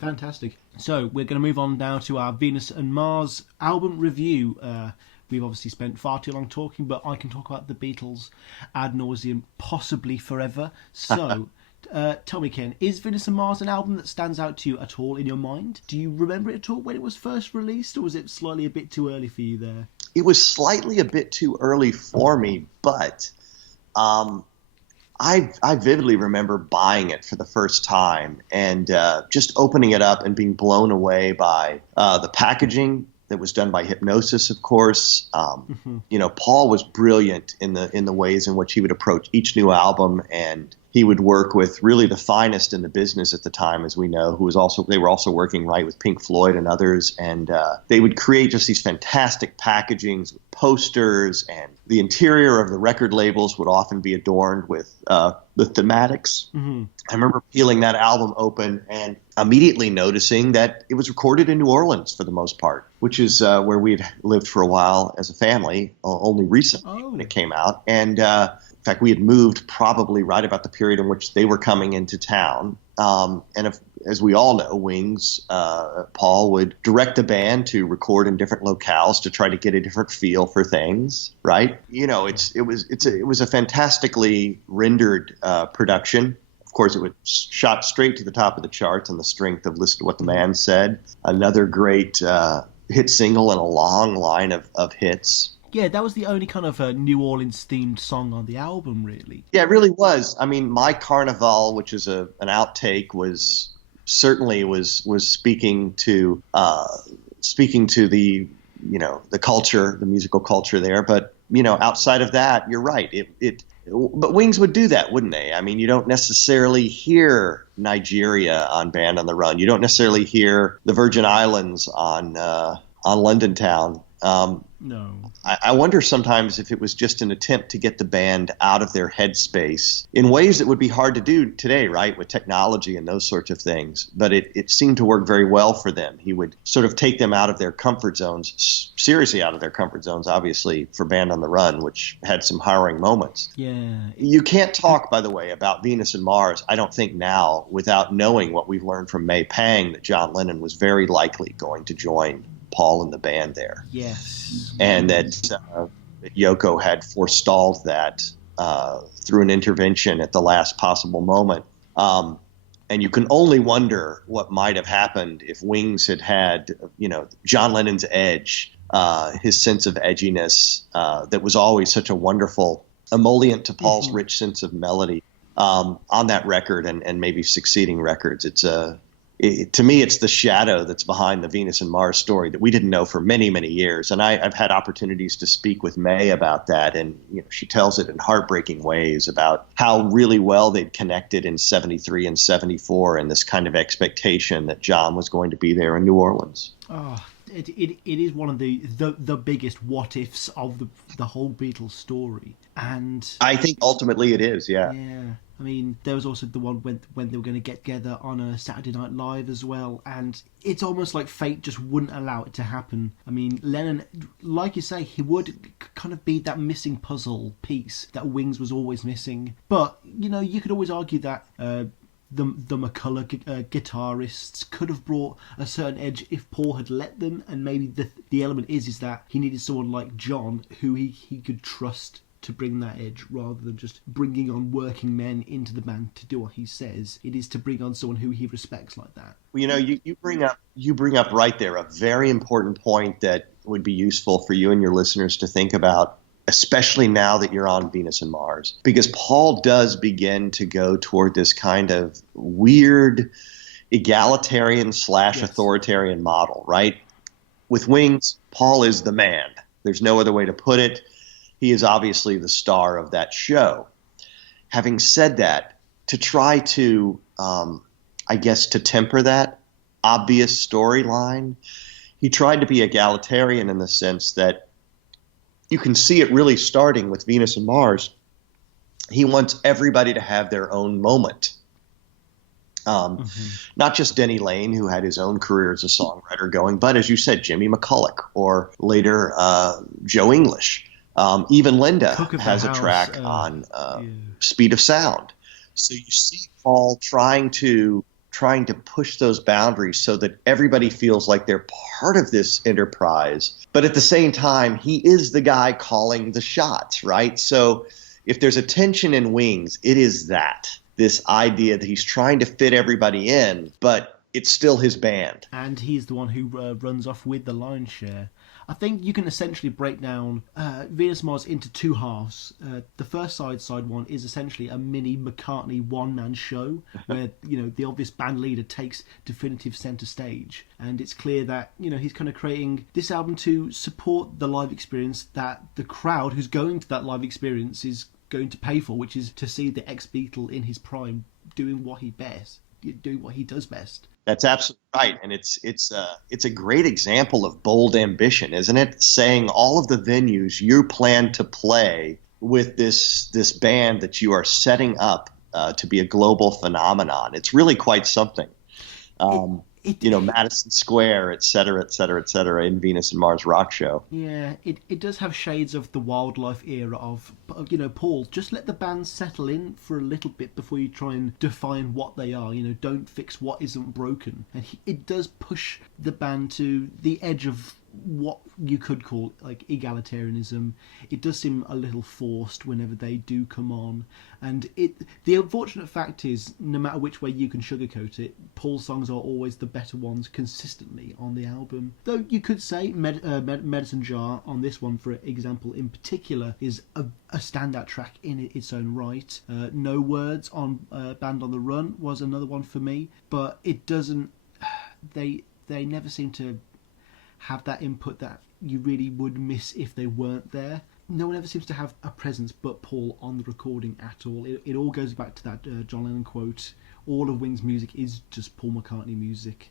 Fantastic. So we're going to move on now to our Venus and Mars album review. We've obviously spent far too long talking, but I can talk about the Beatles ad nauseum, possibly forever. So, tell me, Ken, is Venus and Mars an album that stands out to you at all in your mind? Do you remember it at all when it was first released, or was it slightly a bit too early for you there? It was slightly a bit too early for me, but I vividly remember buying it for the first time and just opening it up and being blown away by the packaging that was done by Hypnosis, of course. Paul was brilliant in the ways in which he would approach each new album, and he would work with really the finest in the business at the time, as we know, they were also working right with Pink Floyd and others, and they would create just these fantastic packagings with posters, and the interior of the record labels would often be adorned with the thematics. Mm-hmm. I remember peeling that album open and immediately noticing that it was recorded in New Orleans for the most part, which is where we had lived for a while as a family, only recently when it came out. And in fact, we had moved probably right about the period in which they were coming into town. As we all know, Wings, Paul would direct the band to record in different locales to try to get a different feel for things, right? It was a fantastically rendered production. Of course, it was shot straight to the top of the charts on the strength of Listen to What the Man Said. Another great hit single and a long line of hits. Yeah, that was the only kind of New Orleans-themed song on the album, really. Yeah, it really was. I mean, My Carnival, which is an outtake, was speaking to the the culture, the musical culture there. But outside of that, you're right. But Wings would do that, wouldn't they? I mean, you don't necessarily hear Nigeria on Band on the Run. You don't necessarily hear the Virgin Islands on London Town. No. I wonder sometimes if it was just an attempt to get the band out of their headspace in ways that would be hard to do today, right, with technology and those sorts of things. But it seemed to work very well for them. He would sort of take them out of their comfort zones, seriously out of their comfort zones, obviously, for Band on the Run, which had some harrowing moments. Yeah. You can't talk, by the way, about Venus and Mars, I don't think now, without knowing what we've learned from May Pang, that John Lennon was very likely going to join Paul and the band there. Yes. And that Yoko had forestalled that through an intervention at the last possible moment. And you can only wonder what might have happened if Wings had John Lennon's edge, his sense of edginess that was always such a wonderful emollient to Paul's rich sense of melody on that record and maybe succeeding records. To me, it's the shadow that's behind the Venus and Mars story that we didn't know for many, many years. And I've had opportunities to speak with May about that. And she tells it in heartbreaking ways about how really well they'd connected in 73 and 74 and this kind of expectation that John was going to be there in New Orleans. Oh, it is one of the biggest what-ifs of the whole Beatles story. And I think ultimately it is, yeah. Yeah. I mean, there was also the one when they were going to get together on a Saturday Night Live as well, and it's almost like fate just wouldn't allow it to happen. I mean, Lennon, like you say, he would kind of be that missing puzzle piece that Wings was always missing. But, you could always argue that the McCullough guitarists could have brought a certain edge if Paul had let them, and maybe the element is that he needed someone like John who he could trust to bring that edge, rather than just bringing on working men into the band to do what he says. It is to bring on someone who he respects like that. Well, you bring up right there a very important point that would be useful for you and your listeners to think about, especially now that you're on Venus and Mars, because Paul does begin to go toward this kind of weird egalitarian / authoritarian model, right? With Wings, Paul is the man. There's no other way to put it. He is obviously the star of that show. Having said that, to try to, to temper that obvious storyline, he tried to be egalitarian in the sense that you can see it really starting with Venus and Mars. He wants everybody to have their own moment. Not just Denny Lane, who had his own career as a songwriter going, but as you said, Jimmy McCulloch, or later Joe English. Even Linda has a track on Speed of Sound. So you see Paul trying to trying to push those boundaries so that everybody feels like they're part of this enterprise. But at the same time, he is the guy calling the shots, right? So if there's a tension in Wings, it is this idea that he's trying to fit everybody in, but it's still his band. And he's the one who runs off with the lion's share. I think you can essentially break down Venus and Mars into two halves. The first side one, is essentially a mini McCartney one-man show where, the obvious band leader takes definitive centre stage. And it's clear that, he's kind of creating this album to support the live experience that the crowd who's going to that live experience is going to pay for, which is to see the ex-Beatle in his prime doing what he does best. That's absolutely right, and it's a great example of bold ambition, isn't it? Saying all of the venues you plan to play with this band that you are setting up to be a global phenomenon. It's really quite something. Madison Square, et cetera, in Venus and Mars rock show. Yeah, it does have shades of the Wildlife era of, Paul, just let the band settle in for a little bit before you try and define what they are. Don't fix what isn't broken. And it does push the band to the edge of what you could call like egalitarianism. It does seem a little forced whenever they do come on, and the unfortunate fact is, no matter which way you can sugarcoat it, Paul's songs are always the better ones consistently on the album. Though you could say Medicine Jar on this one, for example, in particular, is a standout track in its own right. No Words on Band on the Run was another one for me, but it doesn't, they never seem to have that input that you really would miss if they weren't there. No one ever seems to have a presence but Paul on the recording at all. It all goes back to that John Lennon quote, all of Wings' music is just Paul McCartney music.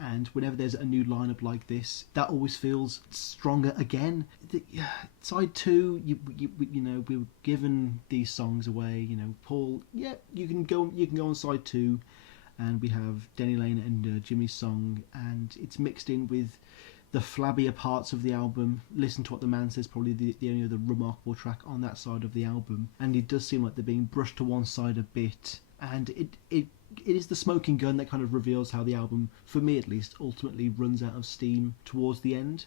And whenever there's a new lineup like this, that always feels stronger again. Side 2, we were given these songs away. Paul, you can go on side 2, and we have Denny Lane and Jimmy's song, and it's mixed in with the flabbier parts of the album. Listen to What the Man Says, probably the only other remarkable track on that side of the album, and it does seem like they're being brushed to one side a bit, and it is the smoking gun that kind of reveals how the album, for me at least, ultimately runs out of steam towards the end.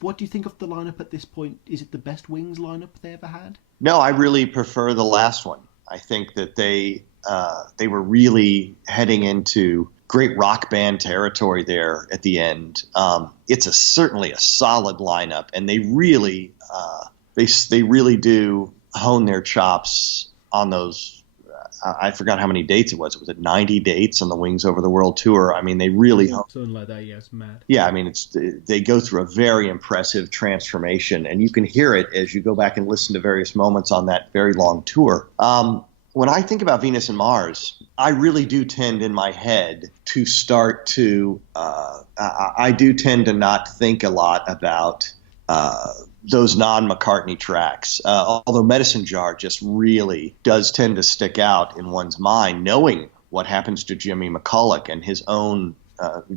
What do you think of the lineup at this point? Is it the best Wings lineup they ever had? No, I really prefer the last one. I think that they were really heading into great rock band territory there at the end. It's certainly a solid lineup, and they really do hone their chops on those. I forgot how many dates it was. Was it 90 dates on the Wings Over the World tour? I mean, they really something like that. Yeah, it's mad. Yeah, I mean, they go through a very impressive transformation, and you can hear it as you go back and listen to various moments on that very long tour. When I think about Venus and Mars, I really do tend in my head to start to I do tend to not think a lot about those non-McCartney tracks, although Medicine Jar just really does tend to stick out in one's mind, knowing what happens to Jimmy McCulloch and his own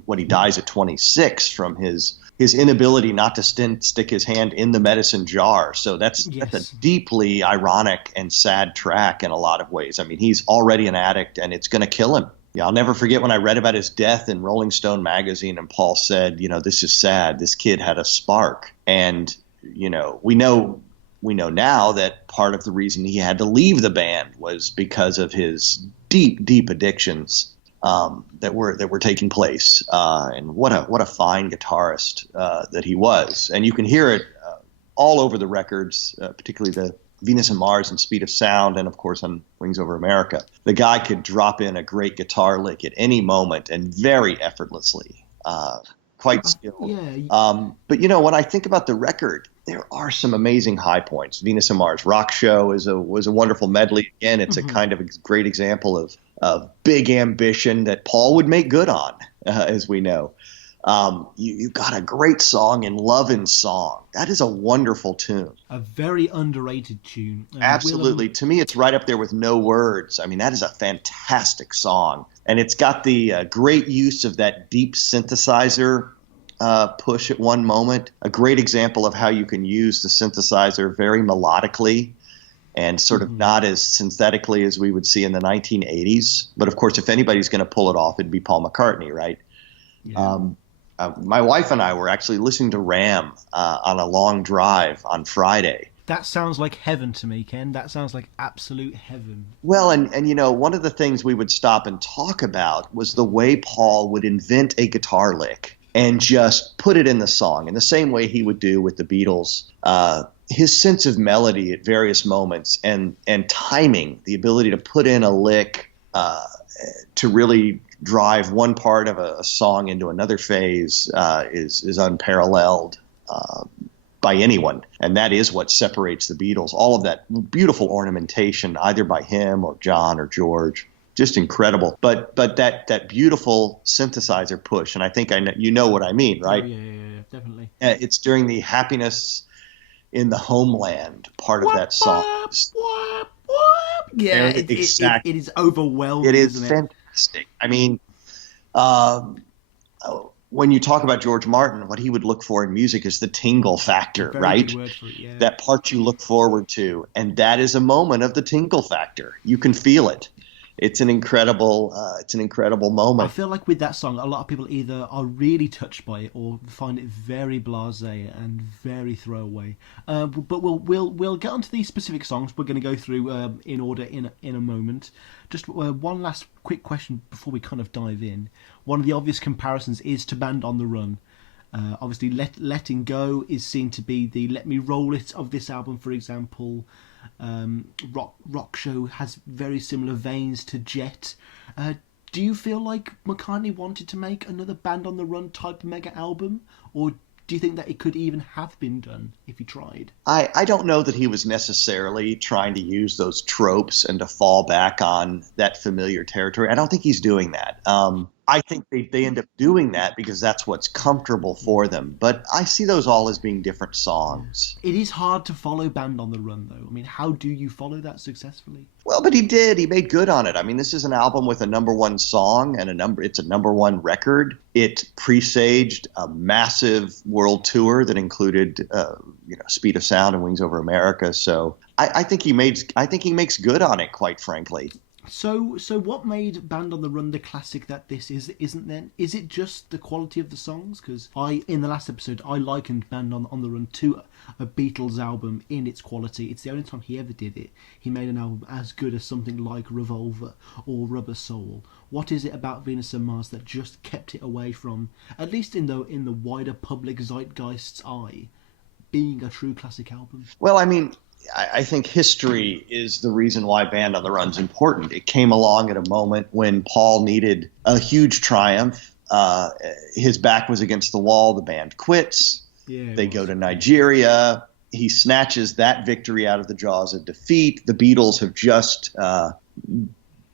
when he dies at 26 from his inability not to stick his hand in the medicine jar. So that's a deeply ironic and sad track in a lot of ways. I mean, he's already an addict, and it's going to kill him. Yeah, I'll never forget when I read about his death in Rolling Stone magazine, and Paul said, this is sad. This kid had a spark. And, we know now that part of the reason he had to leave the band was because of his deep, deep addictions that were taking place. And what a fine guitarist that he was. And you can hear it all over the records, particularly the Venus and Mars and Speed of Sound, and of course on Wings Over America. The guy could drop in a great guitar lick at any moment and very effortlessly, quite skilled. But when I think about the record, there are some amazing high points. Venus and Mars Rock Show was a wonderful medley. Again, it's a kind of a great example of big ambition that Paul would make good on, as we know. You got a great song in Love in Song. That is a wonderful tune. A very underrated tune. Absolutely. To me, it's right up there with No Words. I mean, that is a fantastic song. And it's got the great use of that deep synthesizer push at one moment. A great example of how you can use the synthesizer very melodically and sort of not as synthetically as we would see in the 1980s. But of course, if anybody's going to pull it off, it'd be Paul McCartney, right? Yeah. My wife and I were actually listening to Ram on a long drive on Friday. That sounds like heaven to me, Ken. That sounds like absolute heaven. Well, and you know, one of the things we would stop and talk about was the way Paul would invent a guitar lick and just put it in the song in the same way he would do with the Beatles. His sense of melody at various moments and timing, the ability to put in a lick to really drive one part of a song into another phase is unparalleled by anyone. And that is what separates the Beatles. All of that beautiful ornamentation, either by him or John or George, just incredible. But that beautiful synthesizer push, and I think you know what I mean, right? Oh, yeah, definitely. It's during the Happiness in the Homeland part of that song. Yeah, exactly. It is overwhelming. It is isn't fantastic. I mean, when you talk about George Martin, what he would look for in music is the tingle factor, Very right? good word for it, yeah. That part you look forward to, and that is a moment of the tingle factor. You can feel it. It's an incredible moment. I feel like with that song, a lot of people either are really touched by it or find it very blasé and very throwaway. But we'll get onto these specific songs. We're going to go through in order in a moment. Just one last quick question before we kind of dive in. One of the obvious comparisons is to Band on the Run. Obviously, Letting Go is seen to be the Let Me Roll It of this album, for example. Rock Show has very similar veins to Jet. Do you feel like McCartney wanted to make another Band on the Run type mega album, or do you think that it could even have been done if he tried? I don't know that he was necessarily trying to use those tropes and to fall back on that familiar territory. I don't think he's doing that. I think they end up doing that because that's what's comfortable for them. But I see those all as being different songs. It is hard to follow Band on the Run, though. I mean, how do you follow that successfully? Well, but he did. He made good on it. I mean, this is an album with a number one song and it's a number one record. It presaged a massive world tour that included, Speed of Sound and Wings Over America. So I think he makes good on it, quite frankly. So what made Band on the Run the classic that this isn't then? Is it just the quality of the songs? Because in the last episode, I likened Band on the Run to a Beatles album in its quality. It's the only time he ever did it. He made an album as good as something like Revolver or Rubber Soul. What is it about Venus and Mars that just kept it away from, at least in the wider public zeitgeist's eye, being a true classic album? Well, I mean, I think history is the reason why Band on the Run's important. It came along at a moment when Paul needed a huge triumph. His back was against the wall. The band quits. They go to Nigeria. He snatches that victory out of the jaws of defeat. The Beatles have just,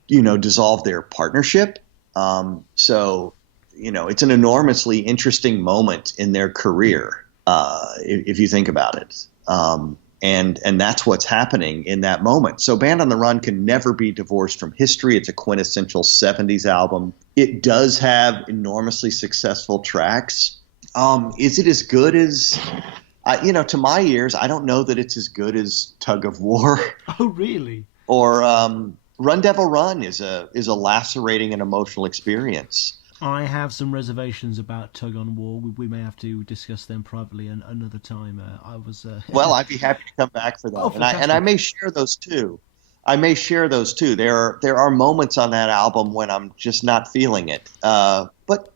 dissolved their partnership. So, it's an enormously interesting moment in their career, if you think about it. And that's what's happening in that moment. So Band on the Run can never be divorced from history. It's a quintessential 70s album. It does have enormously successful tracks. Is it as good as, to my ears, I don't know that it's as good as Tug of War. Oh, really? Or Run Devil Run is a lacerating and emotional experience. I have some reservations about Tug on War. We may have to discuss them privately another time. Well, I'd be happy to come back for that, Oh, and I may share those too. There are moments on that album when I'm just not feeling it. But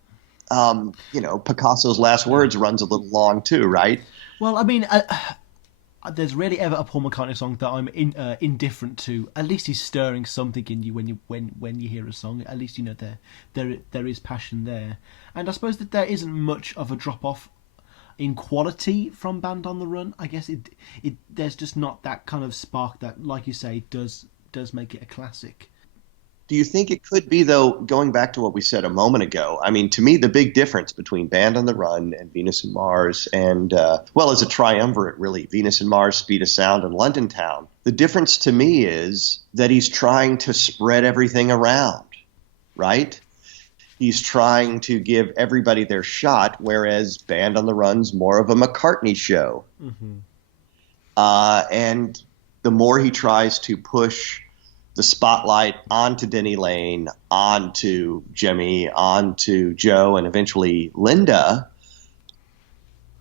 Picasso's Last Words runs a little long too, right? Well, I mean, there's rarely ever a Paul McCartney song that I'm indifferent to. At least he's stirring something in you when you hear a song. At least there is passion there. And I suppose that there isn't much of a drop off in quality from Band on the Run. I guess there's just not that kind of spark that, like you say, does make it a classic. Do you think it could be, though, going back to what we said a moment ago? I mean, to me, the big difference between Band on the Run and Venus and Mars and, as a triumvirate, really, Venus and Mars, Speed of Sound, and London Town, the difference to me is that he's trying to spread everything around, right? He's trying to give everybody their shot, whereas Band on the Run's more of a McCartney show. Mm-hmm. And the more he tries to push the spotlight onto Denny Lane, onto Jimmy, onto Joe, and eventually Linda,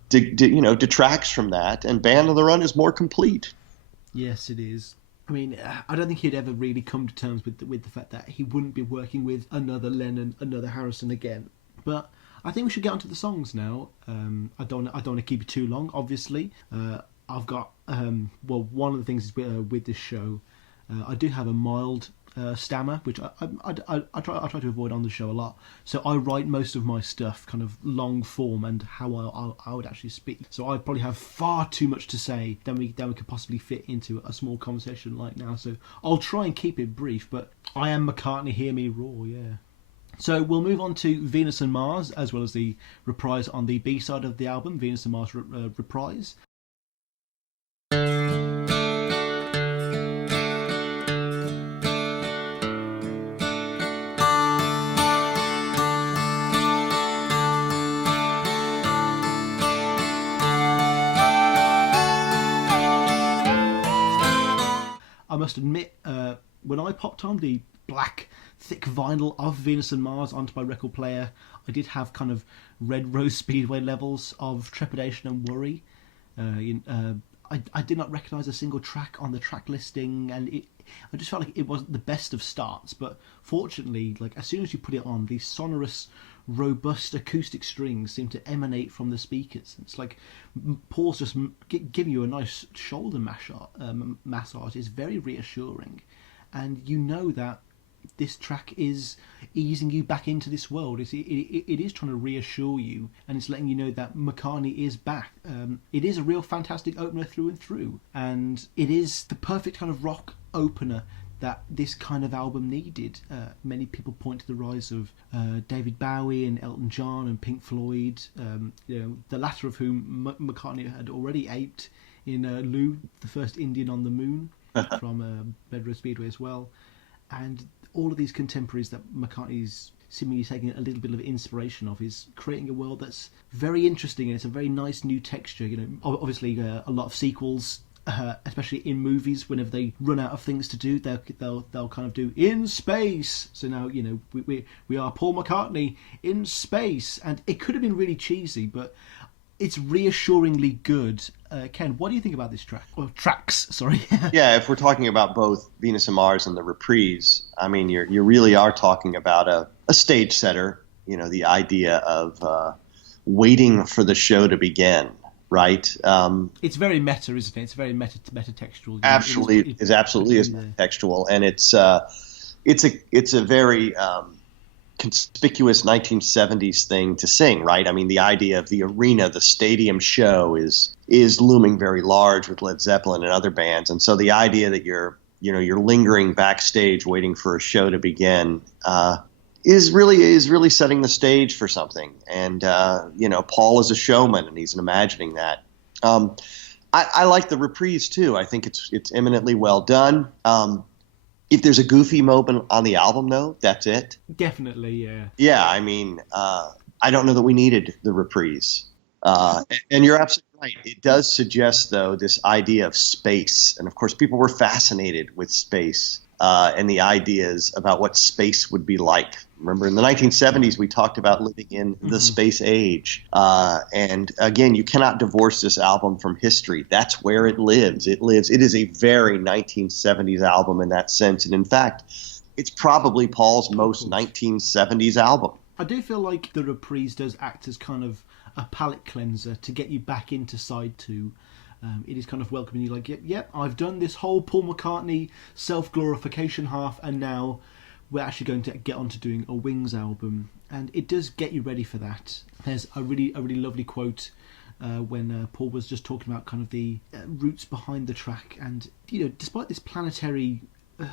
detracts from that, and Band on the Run is more complete. Yes, it is. I mean, I don't think he'd ever really come to terms with the fact that he wouldn't be working with another Lennon, another Harrison again. But I think we should get onto the songs now. I don't want to keep it too long, obviously. I've got, one of the things is with this show, I do have a mild stammer, which I try to avoid on the show a lot. So I write most of my stuff kind of long form and how I would actually speak. So I probably have far too much to say than we could possibly fit into a small conversation like now. So I'll try and keep it brief, but I am McCartney, hear me roar, yeah. So we'll move on to Venus and Mars, as well as the reprise on the B-side of the album, Venus and Mars reprise. I must admit, when I popped on the black, thick vinyl of Venus and Mars onto my record player, I did have kind of Red Rose Speedway levels of trepidation and worry. I did not recognise a single track on the track listing, and I just felt like it wasn't the best of starts. But fortunately, like as soon as you put it on, these sonorous, robust acoustic strings seem to emanate from the speakers. It's like Paul's just giving you a nice shoulder massage. It's very reassuring, and you know that this track is easing you back into this world. It is trying to reassure you, and it's letting you know that McCartney is back. It is a real fantastic opener through and through, and it is the perfect kind of rock opener that this kind of album needed. Many people point to the rise of David Bowie and Elton John and Pink Floyd, the latter of whom McCartney had already aped in Lou, the first Indian on the moon, from Red Rose Speedway as well. And all of these contemporaries that McCartney's seemingly taking a little bit of inspiration of is creating a world that's very interesting, and it's a very nice new texture. Obviously a lot of sequels, especially in movies, whenever they run out of things to do, they'll kind of do in space. So now we are Paul McCartney in space, and it could have been really cheesy, but it's reassuringly good. Ken, what do you think about this track? Or tracks, sorry. Yeah, if we're talking about both Venus and Mars and the reprise, I mean, you really are talking about a stage setter. The idea of waiting for the show to begin, right? It's very meta, isn't it? It's very meta-textual. Absolutely, it's absolutely textual, and it's a very conspicuous 1970s thing to sing, right? I mean, the idea of the arena, the stadium show is looming very large with Led Zeppelin and other bands, and so the idea that you're lingering backstage waiting for a show to begin is really setting the stage for something. And Paul is a showman, and he's imagining that. I like the reprise too. I think it's eminently well done. If there's a goofy moment on the album, though, that's it. Definitely, yeah. Yeah, I mean, I don't know that we needed the reprise. And you're absolutely right. It does suggest, though, this idea of space. And, of course, people were fascinated with space and the ideas about what space would be like. Remember, in the 1970s, we talked about living in the space age. And, again, you cannot divorce this album from history. That's where it lives. It is a very 1970s album in that sense. And, in fact, it's probably Paul's most 1970s album. I do feel like the reprise does act as kind of a palate cleanser to get you back into side two. It is kind of welcoming you, like, yep, I've done this whole Paul McCartney self-glorification half, and now we're actually going to get on to doing a Wings album, and it does get you ready for that. There's a really lovely quote when Paul was just talking about kind of the roots behind the track, and despite this planetary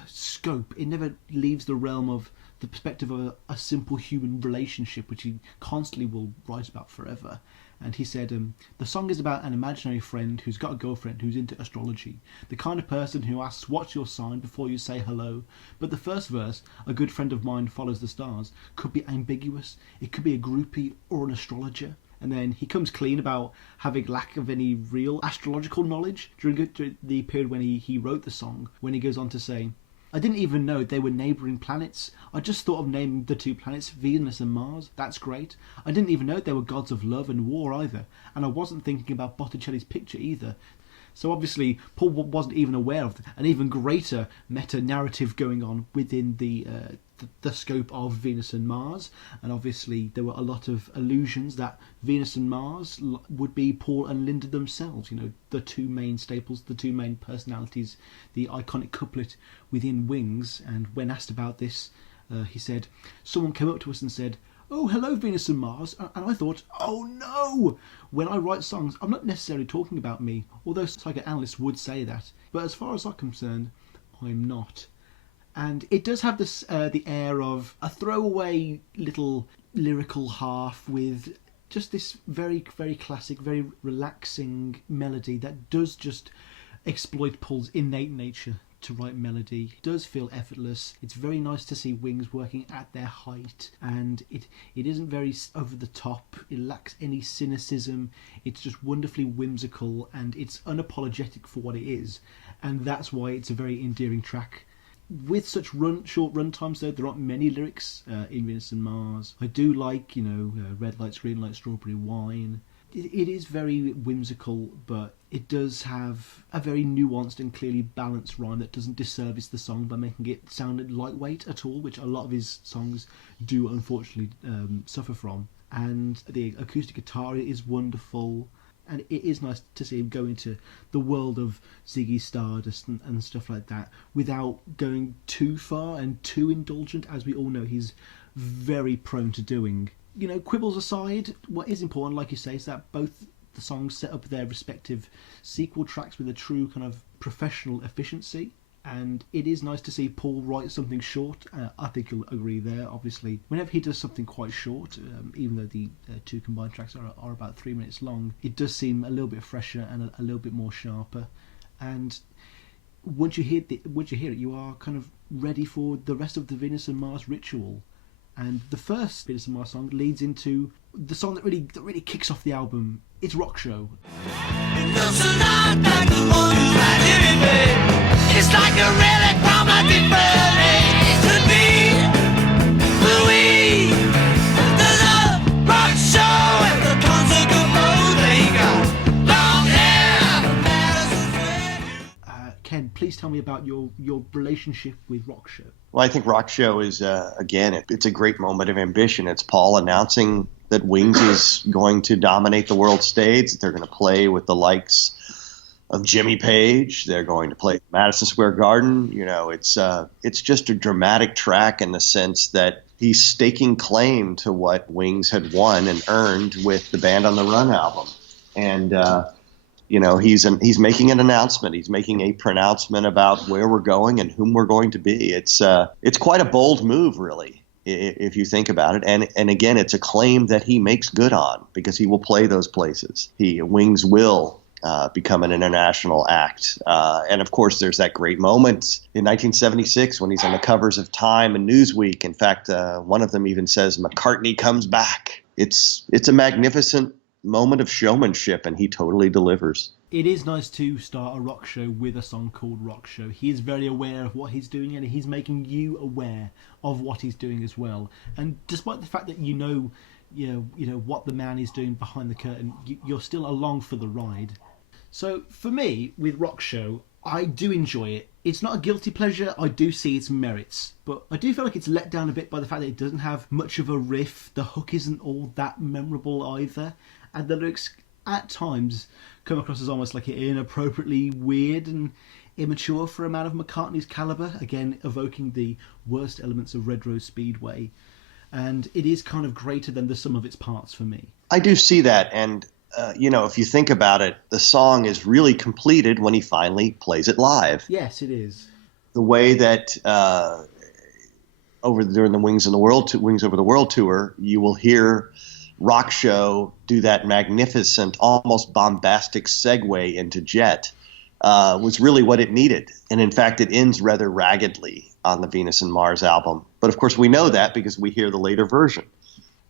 scope, it never leaves the realm of the perspective of a simple human relationship, which he constantly will write about forever. And he said, the song is about an imaginary friend who's got a girlfriend who's into astrology, the kind of person who asks what's your sign before you say hello. But the first verse, a good friend of mine follows the stars, could be ambiguous. It could be a groupie or an astrologer. And then he comes clean about having lack of any real astrological knowledge during the period when he wrote the song, when he goes on to say, I didn't even know they were neighbouring planets. I just thought of naming the two planets Venus and Mars. That's great. I didn't even know they were gods of love and war either. And I wasn't thinking about Botticelli's picture either. So obviously Paul wasn't even aware of an even greater meta-narrative going on within the scope of Venus and Mars. And obviously there were a lot of allusions that Venus and Mars would be Paul and Linda themselves, the two main staples, the two main personalities, the iconic couplet within Wings. And when asked about this, he said, someone came up to us and said, oh, hello, Venus and Mars. And I thought, oh no! When I write songs, I'm not necessarily talking about me, although psychoanalysts would say that. But as far as I'm concerned, I'm not. And it does have this the air of a throwaway little lyrical half with just this very, very classic, very relaxing melody that does just exploit Paul's innate nature to write melody. It does feel effortless. It's very nice to see Wings working at their height, and it isn't very over the top. It lacks any cynicism. It's just wonderfully whimsical, and it's unapologetic for what it is, and that's why it's a very endearing track. With such short run times, though, there aren't many lyrics in Venus and Mars. I do like, red lights, green lights, strawberry wine. It is very whimsical, but it does have a very nuanced and clearly balanced rhyme that doesn't disservice the song by making it sound lightweight at all, which a lot of his songs do unfortunately suffer from. And the acoustic guitar is wonderful, and it is nice to see him go into the world of Ziggy Stardust and stuff like that without going too far and too indulgent, as we all know he's very prone to doing. Quibbles aside, what is important, like you say, is that both the songs set up their respective sequel tracks with a true kind of professional efficiency. And it is nice to see Paul write something short. I think you'll agree there, obviously. Whenever he does something quite short, even though the two combined tracks are about 3 minutes long, it does seem a little bit fresher and a little bit more sharper. And once you hear it, you are kind of ready for the rest of the Venus and Mars ritual. And the first Venus and Mars song leads into the song that really kicks off the album. It's Rock Show. It looks a lot like the one who's right here in bed. It's like a relic from a different age. It could be Louis, the Love Rock Show, and the concert of both. They got long hair, Madison Square. Ken, please tell me about your relationship with Rock Show. Well, I think Rock Show is, again, it's a great moment of ambition. It's Paul announcing that Wings is going to dominate the world stage, that they're going to play with the likes of Jimmy Page. They're going to play at Madison Square Garden. It's just a dramatic track in the sense that he's staking claim to what Wings had won and earned with the Band on the Run album. And, he's making an announcement. He's making a pronouncement about where we're going and whom we're going to be. It's quite a bold move, really, if you think about it. And again, it's a claim that he makes good on because he will play those places. Wings will become an international act. And of course, there's that great moment in 1976 when he's on the covers of Time and Newsweek. In fact, one of them even says McCartney comes back. It's a magnificent moment of showmanship, and he totally delivers. It is nice to start a rock show with a song called Rock Show. He is very aware of what he's doing, and he's making you aware of what he's doing as well. And despite the fact that you know what the man is doing behind the curtain, you're still along for the ride. So for me, with Rock Show, I do enjoy it. It's not a guilty pleasure. I do see its merits, but I do feel like it's let down a bit by the fact that it doesn't have much of a riff. The hook isn't all that memorable either, and the lyrics at times come across as almost like inappropriately weird and immature for a man of McCartney's calibre, again evoking the worst elements of Red Rose Speedway, and it is kind of greater than the sum of its parts for me. I do see that, and if you think about it, the song is really completed when he finally plays it live. Yes, it is. The way that during the Wings Over the World tour, you will hear Rock Show do that magnificent, almost bombastic segue into Jet, was really what it needed. And in fact, it ends rather raggedly on the Venus and Mars album. But of course, we know that because we hear the later version.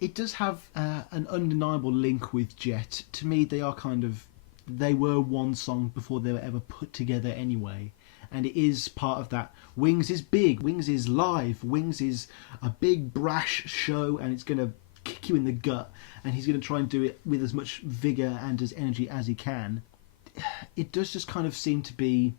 It does have an undeniable link with Jet. To me, they were one song before they were ever put together anyway. And it is part of that. Wings is big, Wings is live, Wings is a big brash show, and it's going to kick you in the gut, and he's going to try and do it with as much vigour and as energy as he can. It does just kind of seem to be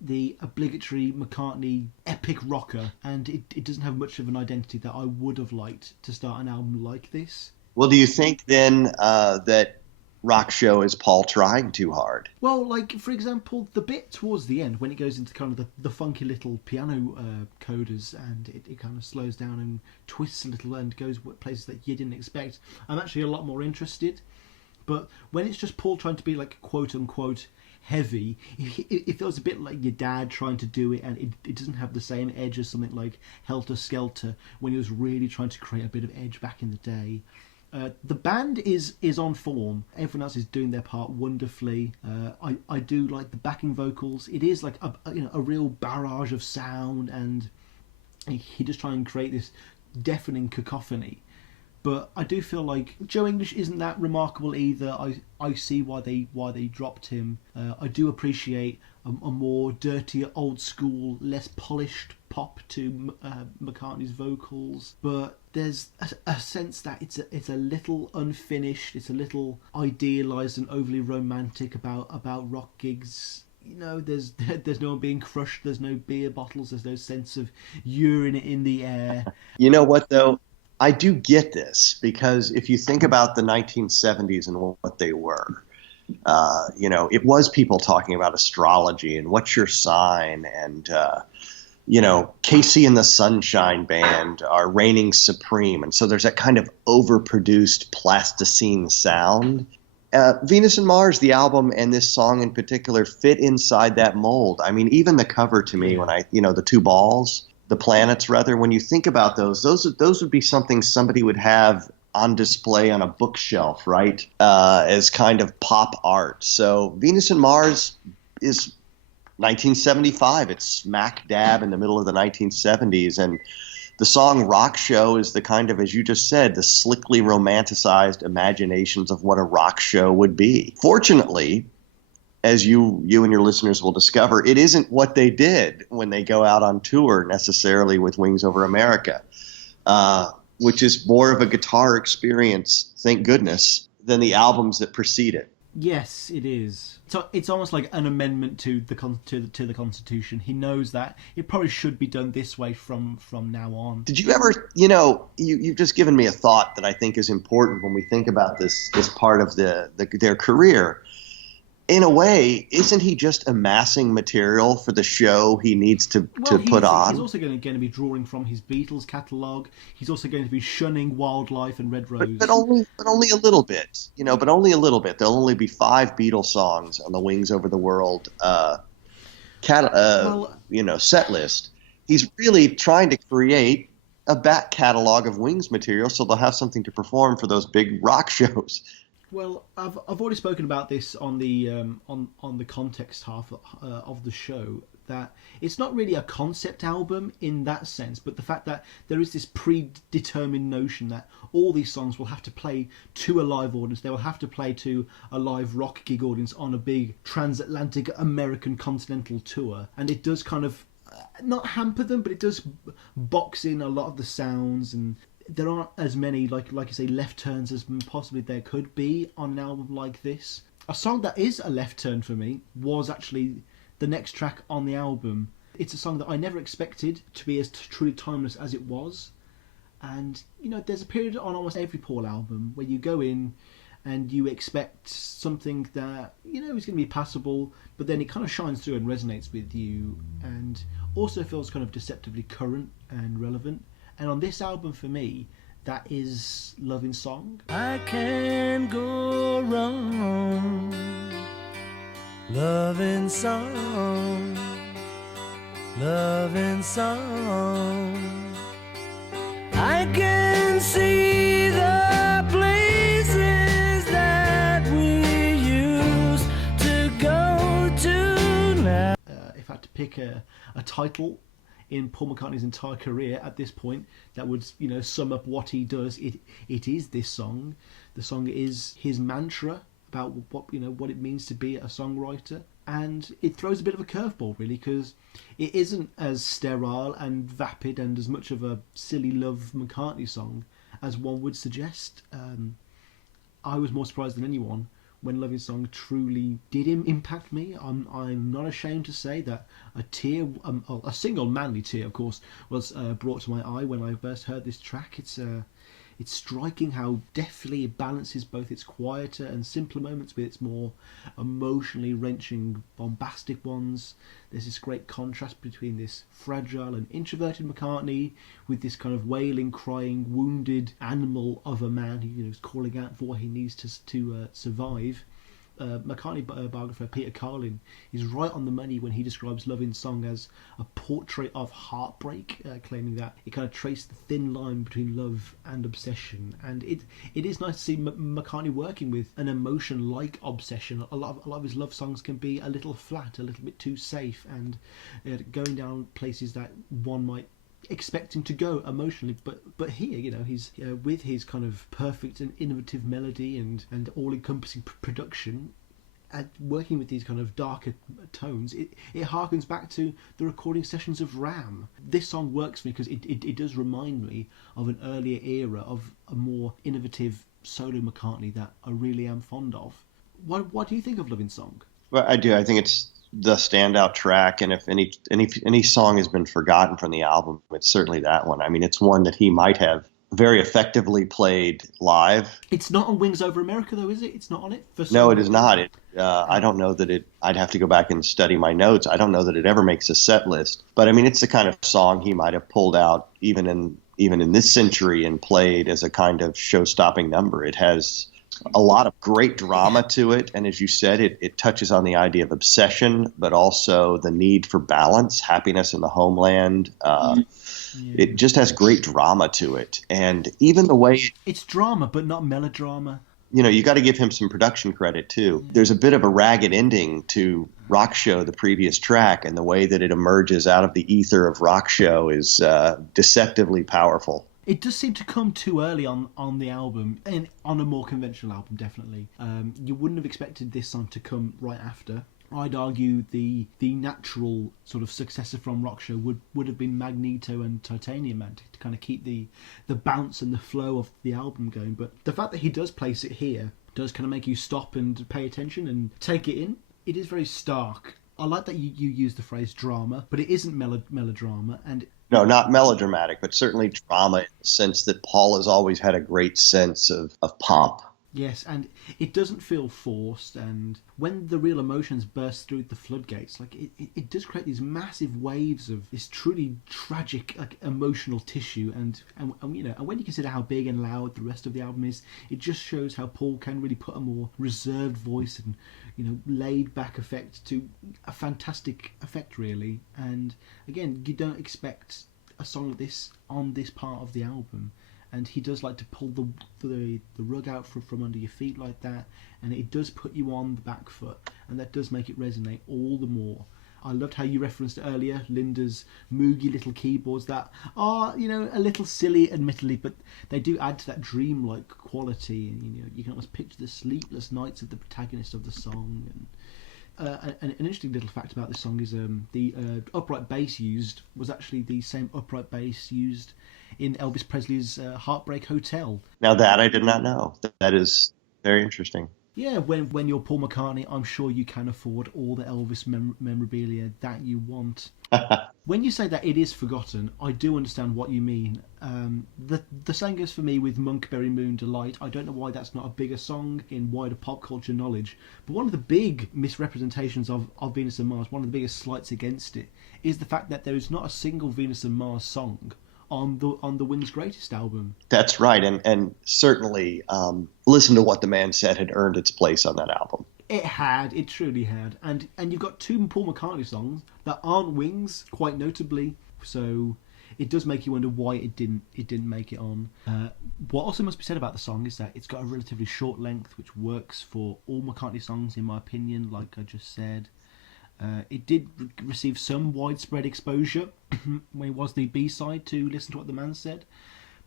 the obligatory McCartney epic rocker, and it doesn't have much of an identity that I would have liked to start an album like this. Well, do you think then that Rock Show is Paul trying too hard? Well, like, for example, the bit towards the end, when it goes into kind of the funky little piano codas, and it kind of slows down and twists a little and goes places that you didn't expect, I'm actually a lot more interested. But when it's just Paul trying to be, like, quote-unquote heavy, it feels a bit like your dad trying to do it, and it doesn't have the same edge as something like Helter Skelter, when he was really trying to create a bit of edge back in the day. The band is on form. Everyone else is doing their part wonderfully. I do like the backing vocals. It is like a real barrage of sound, and he just try and create this deafening cacophony. But I do feel like Joe English isn't that remarkable either. I see why they dropped him. I do appreciate a more dirtier, old school, less polished pop to McCartney's vocals. But there's a sense that it's a little unfinished. It's a little idealised and overly romantic about rock gigs. You know, there's no one being crushed. There's no beer bottles. There's no sense of urine in the air. You know what, though? I do get this, because if you think about the 1970s and what they were, it was people talking about astrology and what's your sign, and, Casey and the Sunshine Band are reigning supreme. And so there's that kind of overproduced plasticine sound. Venus and Mars, the album, and this song in particular fit inside that mold. I mean, even the cover to me, when the two balls, the planets rather, when you think about those would be something somebody would have on display on a bookshelf, right? As kind of pop art. So Venus and Mars is 1975. It's smack dab in the middle of the 1970s. And the song Rock Show is the kind of, as you just said, the slickly romanticized imaginations of what a rock show would be. Fortunately, as you and your listeners will discover, it isn't what they did when they go out on tour necessarily with Wings Over America, which is more of a guitar experience, thank goodness, than the albums that precede it. Yes, it is. So it's almost like an amendment to the Constitution. He knows that it probably should be done this way from now on. Did you ever, you've just given me a thought that I think is important when we think about this part of their career. In a way, isn't he just amassing material for the show he needs to put on? He's also going to be drawing from his Beatles catalogue. He's also going to be shunning Wildlife and Red Rose. But only a little bit. But only a little bit. There'll only be 5 Beatles songs on the Wings Over the World set list. He's really trying to create a back catalogue of Wings material so they'll have something to perform for those big rock shows. Well, I've already spoken about this on the on the context half of the show, that it's not really a concept album in that sense, but the fact that there is this predetermined notion that all these songs will have to play to a live audience. They will have to play to a live rock gig audience on a big transatlantic American continental tour, and it does kind of not hamper them, but it does box in a lot of the sounds, and there aren't as many, like you say, left turns as possibly there could be on an album like this. A song that is a left turn for me was actually the next track on the album. It's a song that I never expected to be as truly timeless as it was. And, there's a period on almost every Paul album where you go in and you expect something that, is going to be passable, but then it kind of shines through and resonates with you, and also feels kind of deceptively current and relevant. And on this album, for me, that is Lovin' Song. I can't go wrong. Loving song. Loving song. I can see the places that we used to go to now. If I had to pick a title, in Paul McCartney's entire career at this point that would, sum up what he does. It is this song. The song is his mantra about what it means to be a songwriter, and it throws a bit of a curveball really, because it isn't as sterile and vapid and as much of a silly love McCartney song as one would suggest. I was more surprised than anyone when Loving Song truly did impact me. I'm not ashamed to say that a tear, a single manly tear, of course, was brought to my eye when I first heard this track. It's striking how deftly it balances both its quieter and simpler moments with its more emotionally wrenching, bombastic ones. There's this great contrast between this fragile and introverted McCartney with this kind of wailing, crying, wounded animal of a man who is calling out for what he needs to survive. McCartney biographer Peter Carlin is right on the money when he describes Loving Song as a portrait of heartbreak, claiming that it kind of traced the thin line between love and obsession. And it is nice to see McCartney working with an emotion like obsession. A lot of his love songs can be a little flat, a little bit too safe, and going down places that one might expect him to go emotionally, but here, he's with his kind of perfect and innovative melody and all-encompassing production, and working with these kind of darker tones, it harkens back to the recording sessions of Ram. This song works for me because it does remind me of an earlier era of a more innovative solo McCartney that I really am fond of. What do you think of Loving Song? Well, I do. I think it's the standout track, and if any song has been forgotten from the album, it's certainly that one. I mean, it's one that he might have very effectively played live. It's not on Wings Over America, though, is it? It's not on it? No, it is not. I don't know that it... I'd have to go back and study my notes. I don't know that it ever makes a set list. But, I mean, it's the kind of song he might have pulled out even in this century and played as a kind of show-stopping number. It has a lot of great drama to it, and as you said, it touches on the idea of obsession, but also the need for balance, happiness in the homeland. It just has great drama to it, and even the way it's drama, but not melodrama. You got to give him some production credit too. There's a bit of a ragged ending to Rock Show, the previous track, and the way that it emerges out of the ether of Rock Show is deceptively powerful. It does seem to come too early on the album, and on a more conventional album, definitely. You wouldn't have expected this song to come right after. I'd argue the natural sort of successor from Rock Show would have been Magneto and Titanium Man to kind of keep the bounce and the flow of the album going. But the fact that he does place it here does kind of make you stop and pay attention and take it in. It is very stark. I like that you use the phrase drama, but it isn't melodrama, and no, not melodramatic, but certainly drama in the sense that Paul has always had a great sense of pomp. Yes, and it doesn't feel forced, and when the real emotions burst through the floodgates, like it does create these massive waves of this truly tragic, like, emotional tissue, and when you consider how big and loud the rest of the album is, it just shows how Paul can really put a more reserved voice and laid back effect to a fantastic effect, really. And again, you don't expect a song like this on this part of the album, and he does like to pull the rug out from under your feet like that, and it does put you on the back foot, and that does make it resonate all the more. I loved how you referenced earlier Linda's moogie little keyboards that are, a little silly, admittedly, but they do add to that dreamlike quality. And you can almost picture the sleepless nights of the protagonist of the song. And an interesting little fact about this song is the upright bass used was actually the same upright bass used in Elvis Presley's Heartbreak Hotel. Now that I did not know. That is very interesting. Yeah, when you're Paul McCartney, I'm sure you can afford all the Elvis memorabilia that you want. When you say that it is forgotten, I do understand what you mean. The same goes for me with Monkberry Moon Delight. I don't know why that's not a bigger song in wider pop culture knowledge, but one of the big misrepresentations of Venus and Mars, one of the biggest slights against it, is the fact that there is not a single Venus and Mars song on the Wings' Greatest album. That's right, and certainly Listen to What the Man Said had earned its place on that album. It truly had. And you've got two Paul McCartney songs that aren't Wings, quite notably, so it does make you wonder why it didn't make it on. What also must be said about the song is that it's got a relatively short length, which works for all McCartney songs, in my opinion, like I just said. It did receive some widespread exposure when it was the B-side to Listen to What the Man Said.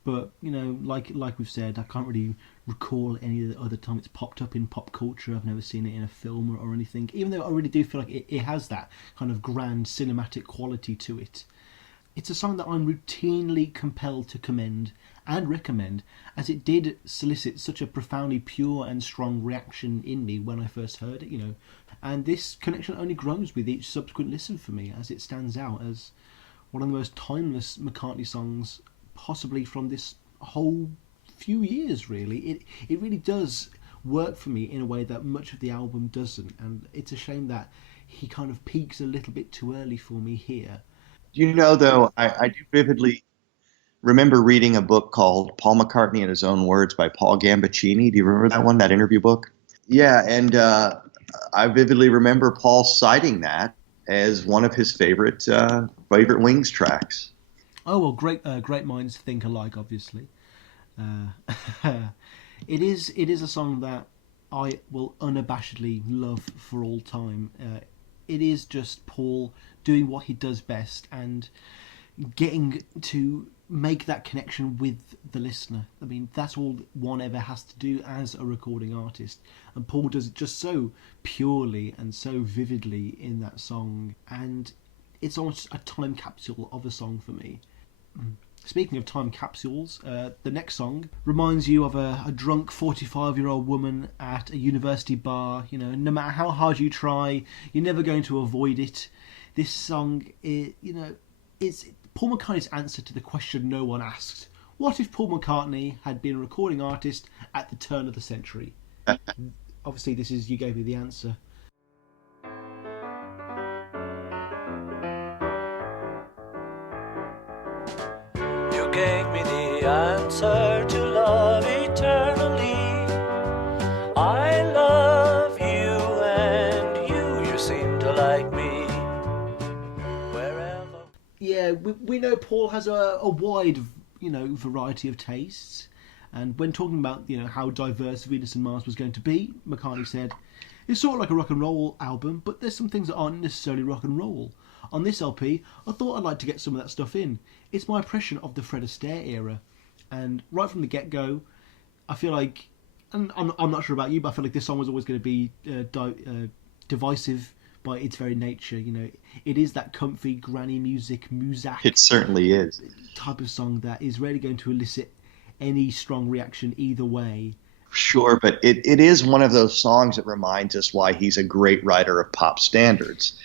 But, you know, like we've said, I can't really recall any other time it's popped up in pop culture. I've never seen it in a film or anything, even though I really do feel like it has that kind of grand cinematic quality to it. It's a song that I'm routinely compelled to commend and recommend, as it did solicit such a profoundly pure and strong reaction in me when I first heard it, you know. And this connection only grows with each subsequent listen for me, as it stands out as one of the most timeless McCartney songs possibly from this whole few years, really. It really does work for me in a way that much of the album doesn't, and it's a shame that he kind of peaks a little bit too early for me here. You know, though, I do vividly remember reading a book called Paul McCartney in His Own Words by Paul Gambaccini. Do you remember that one, that interview book? Yeah, and I vividly remember Paul citing that as one of his favorite Wings tracks. Oh, well, great minds think alike, obviously. It is a song that I will unabashedly love for all time. It is just Paul doing what he does best and getting to make that connection with the listener. I mean, that's all one ever has to do as a recording artist. And Paul does it just so purely and so vividly in that song. And it's almost a time capsule of a song for me. Speaking of time capsules, the next song reminds you of a drunk 45-year-old woman at a university bar. You know, no matter how hard you try, you're never going to avoid it. This song, it's Paul McCartney's answer to the question no one asked. What if Paul McCartney had been a recording artist at the turn of the century? Obviously, you gave me the answer. You gave me the answer to love eternally. I love you and you seem to like me. Wherever. Yeah, we know Paul has a wide, variety of tastes. And when talking about, how diverse Venus and Mars was going to be, McCartney said, it's sort of like a rock and roll album, but there's some things that aren't necessarily rock and roll. On this LP, I thought I'd like to get some of that stuff in. It's my impression of the Fred Astaire era. And right from the get-go, I feel like, and I'm not sure about you, but I feel like this song was always going to be divisive by its very nature. It is that comfy granny music, muzak. It certainly is. Type of song that is really going to elicit any strong reaction either way. Sure, but it is one of those songs that reminds us why he's a great writer of pop standards.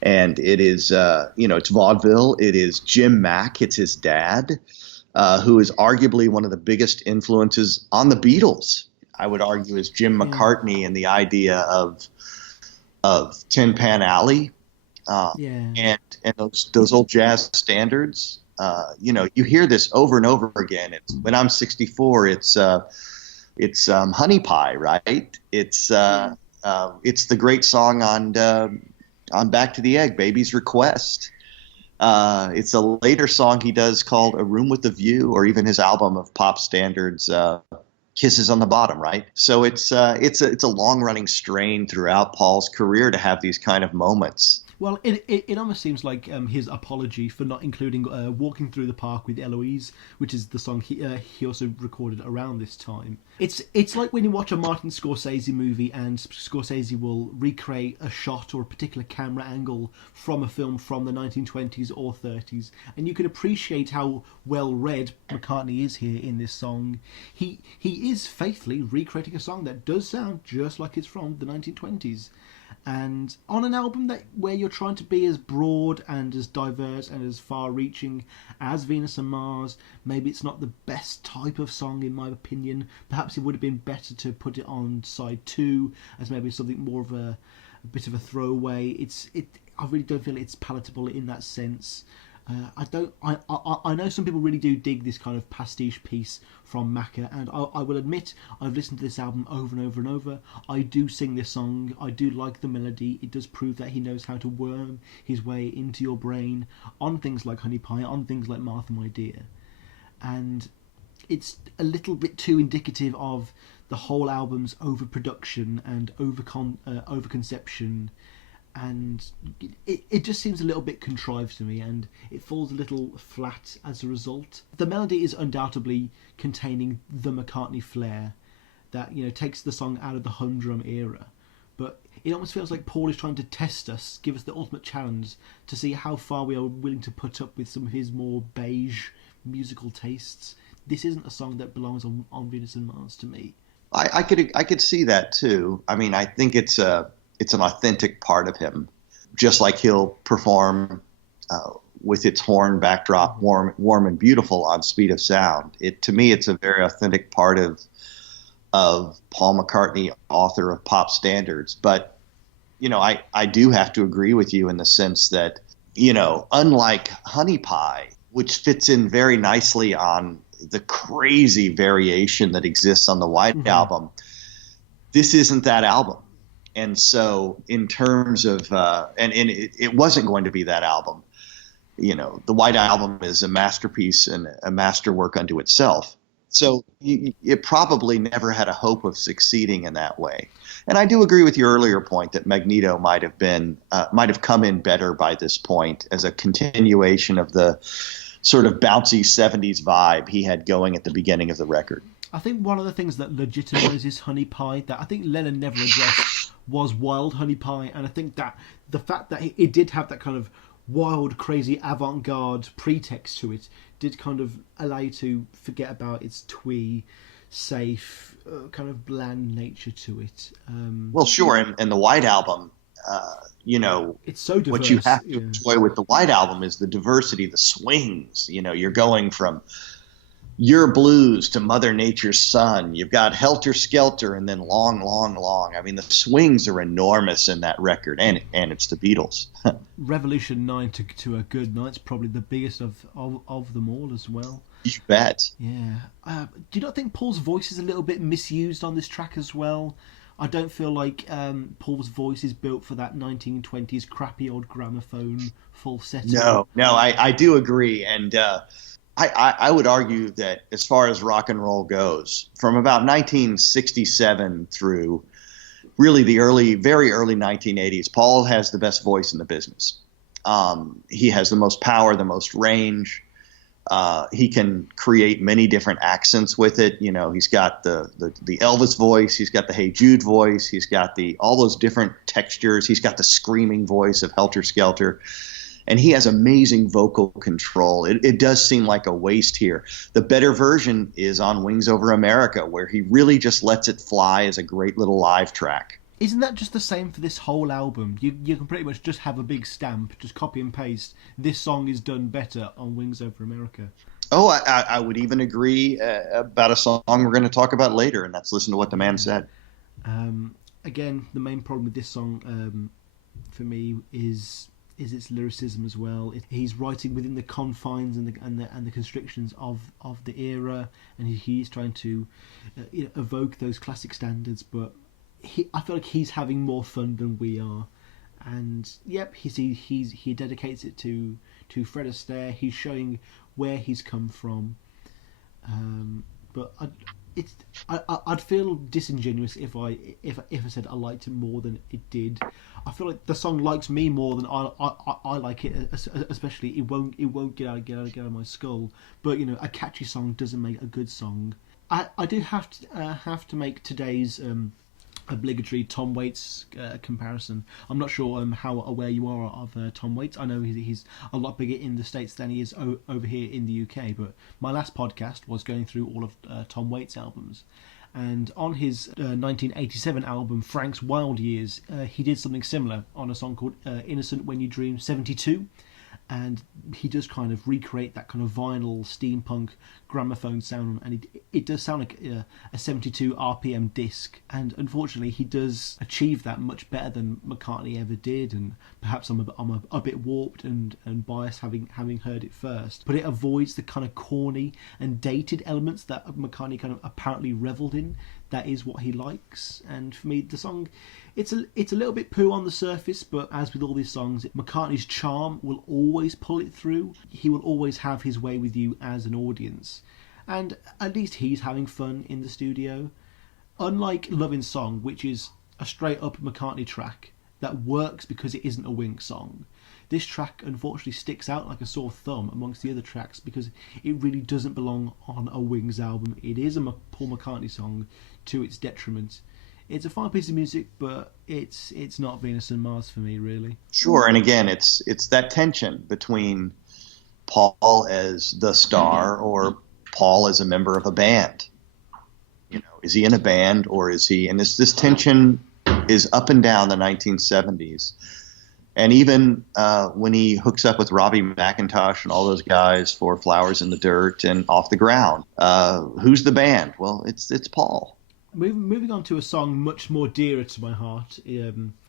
And it is, it's vaudeville. It is Jim Mack. It's his dad, who is arguably one of the biggest influences on the Beatles. I would argue is Jim McCartney and the idea of Tin Pan Alley, and those old jazz standards. You hear this over and over again. When I'm 64, it's Honey Pie, right? It's the great song on Back to the Egg, Baby's Request. It's a later song he does called A Room with a View, or even his album of pop standards, Kisses on the Bottom, right? So it's a long-running strain throughout Paul's career to have these kind of moments. Well, it almost seems like his apology for not including Walking Through the Park with Eloise, which is the song he also recorded around this time. It's like when you watch a Martin Scorsese movie and Scorsese will recreate a shot or a particular camera angle from a film from the 1920s or 30s, and you can appreciate how well read McCartney is here in this song. He is faithfully recreating a song that does sound just like it's from the 1920s. And on an album where you're trying to be as broad and as diverse and as far-reaching as Venus and Mars, maybe it's not the best type of song in my opinion. Perhaps it would have been better to put it on side 2 as maybe something more of a bit of a throwaway. I really don't feel it's palatable in that sense. I know some people really do dig this kind of pastiche piece from Macca, and I will admit I've listened to this album over and over and over. I do sing this song. I do like the melody. It does prove that he knows how to worm his way into your brain on things like Honey Pie, on things like Martha My Dear, and it's a little bit too indicative of the whole album's overproduction and overconception. and it just seems a little bit contrived to me, and it falls a little flat as a result. The melody is undoubtedly containing the McCartney flair that, you know, takes the song out of the humdrum era, but it almost feels like Paul is trying to test us, give us the ultimate challenge to see how far we are willing to put up with some of his more beige musical tastes. This isn't a song that belongs on Venus and Mars to me. I could see that too. I mean, I think it's an authentic part of him, just like he'll perform with its horn backdrop, warm and beautiful on Speed of Sound. To me, it's a very authentic part of Paul McCartney, author of pop standards. But, you know, I do have to agree with you in the sense that, you know, unlike Honey Pie, which fits in very nicely on the crazy variation that exists on the White Album, this isn't that album. And so in terms of and it wasn't going to be that album. You know, the White Album is a masterpiece and a masterwork unto itself. So it probably never had a hope of succeeding in that way. And I do agree with your earlier point that Magneto might have come in better by this point as a continuation of the sort of bouncy 70s vibe he had going at the beginning of the record. I think one of the things that legitimizes Honey Pie that I think Lennon never addressed was Wild Honey Pie, and I think that the fact that it did have that kind of wild, crazy, avant-garde pretext to it did kind of allow you to forget about its twee, safe, kind of bland nature to it. Well, sure, and the White Album, you know, it's so diverse. What you have to enjoy with the White Album is the diversity, the swings. You know, you're going from Your Blues to Mother Nature's Son. You've got Helter Skelter and then Long, Long, Long. I mean, the swings are enormous in that record, and it's the Beatles. Revolution 9 to a Good Night's probably the biggest of them all as well. You bet. Yeah. Do you not think Paul's voice is a little bit misused on this track as well? I don't feel like Paul's voice is built for that 1920s crappy old gramophone falsetto. No, I do agree. And I would argue that as far as rock and roll goes, from about 1967 through really the very early 1980s, Paul has the best voice in the business. He has the most power, the most range. He can create many different accents with it. You know, he's got the Elvis voice. He's got the Hey Jude voice. He's got all those different textures. He's got the screaming voice of Helter Skelter. And he has amazing vocal control. It does seem like a waste here. The better version is on Wings Over America, where he really just lets it fly as a great little live track. Isn't that just the same for this whole album? You can pretty much just have a big stamp, just copy and paste. This song is done better on Wings Over America. Oh, I would even agree about a song we're going to talk about later, and that's Listen to What the Man Said. Again, the main problem with this song for me is its lyricism as well. He's writing within the confines and the constrictions of the era, and he's trying to evoke those classic standards, but I feel like he's having more fun than we are. And yep, he dedicates it to Fred Astaire. He's showing where he's come from, but I'd feel disingenuous if I said I liked it more than it did. I feel like the song likes me more than I like it, especially it won't get out of my skull. But you know, a catchy song doesn't make a good song. I do have to make today's obligatory Tom Waits comparison. I'm not sure how aware you are of Tom Waits. I know he's a lot bigger in the States than he is over here in the UK, but my last podcast was going through all of Tom Waits' albums, and on his 1987 album Frank's Wild Years, he did something similar on a song called Innocent When You Dream 72, and he does kind of recreate that kind of vinyl steampunk gramophone sound, and it does sound like a 72 RPM disc, and unfortunately he does achieve that much better than McCartney ever did, and perhaps I'm a bit warped and biased having heard it first, but it avoids the kind of corny and dated elements that McCartney kind of apparently reveled in. That is what he likes, and for me the song, it's a little bit poo on the surface, but as with all these songs, McCartney's charm will always pull it through. He will always have his way with you as an audience, and at least he's having fun in the studio. Unlike Lovin' Song, which is a straight up McCartney track, that works because it isn't a Wings song. This track unfortunately sticks out like a sore thumb amongst the other tracks because it really doesn't belong on a Wings album. It is a Paul McCartney song to its detriment. It's a fine piece of music, but it's not Venus and Mars for me, really. Sure, and again, it's that tension between Paul as the star or Paul as a member of a band. You know, is he in a band or is he? And this tension is up and down the 1970s. And even when he hooks up with Robbie McIntosh and all those guys for Flowers in the Dirt and Off the Ground, who's the band? Well, it's Paul. Moving on to a song much more dearer to my heart.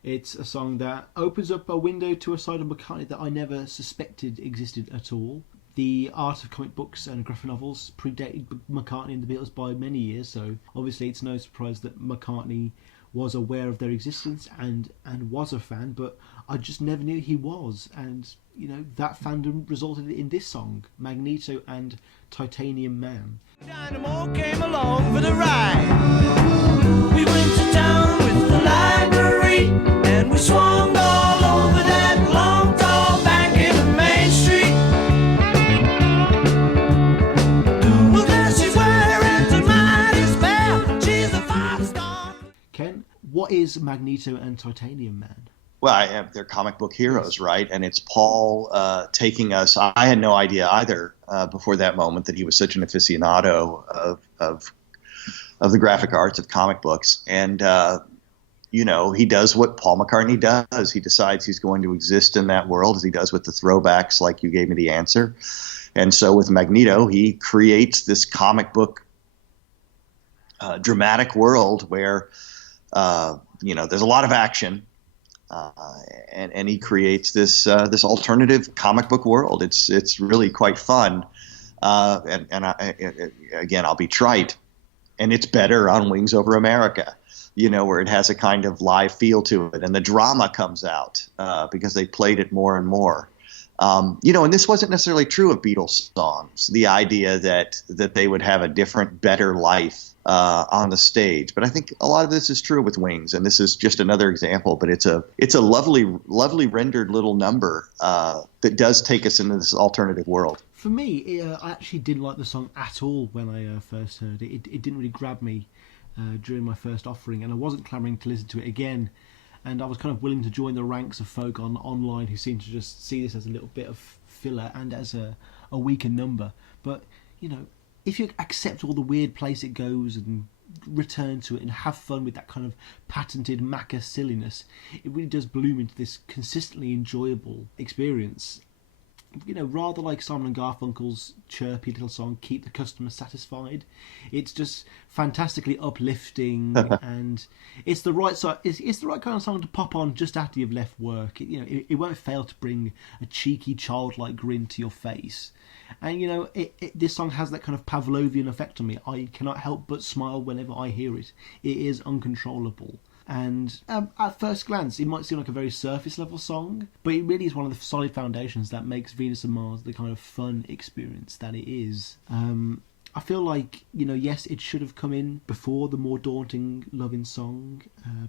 It's a song that opens up a window to a side of McCartney that I never suspected existed at all. The art of comic books and graphic novels predated McCartney and the Beatles by many years, so obviously it's no surprise that McCartney was aware of their existence and was a fan, but I just never knew he was. And, you know, that fandom resulted in this song, Magneto and Titanium Man. Dynamo came along for the ride. We went to town with the library, and we swung all over that long, tall bank in the main street. Well, there she were, and mighty spell. She's a five-star. Ken, what is Magneto and Titanium Man? Well, they're comic book heroes, right? And it's Paul taking us. I had no idea either before that moment that he was such an aficionado of the graphic arts of comic books. And you know, he does what Paul McCartney does. He decides he's going to exist in that world, as he does with the throwbacks, like You Gave Me the Answer. And so with Magneto, he creates this comic book dramatic world where you know, there's a lot of action. And he creates this alternative comic book world. It's really quite fun, again, I'll be trite, and it's better on Wings Over America, you know, where it has a kind of live feel to it, and the drama comes out because they played it more and more. You know, and this wasn't necessarily true of Beatles songs. The idea that they would have a different, better life on the stage, but I think a lot of this is true with Wings, and this is just another example. But it's a lovely rendered little number that does take us into this alternative world. For me, I actually didn't like the song at all when I first heard it. It didn't really grab me during my first offering, and I wasn't clamouring to listen to it again. And I was kind of willing to join the ranks of folk online who seem to just see this as a little bit of filler and as a weaker number. But, you know, if you accept all the weird place it goes and return to it and have fun with that kind of patented Macca silliness, it really does bloom into this consistently enjoyable experience. You know, rather like Simon and Garfunkel's chirpy little song "Keep the Customer Satisfied," it's just fantastically uplifting, and it's the right it's the right kind of song to pop on just after you've left work. It won't fail to bring a cheeky, childlike grin to your face. And you know, this song has that kind of Pavlovian effect on me. I cannot help but smile whenever I hear it. It is uncontrollable. And at first glance, it might seem like a very surface level song, but it really is one of the solid foundations that makes Venus and Mars the kind of fun experience that it is. I feel like, you know, yes, it should have come in before the more daunting Lovin' Song,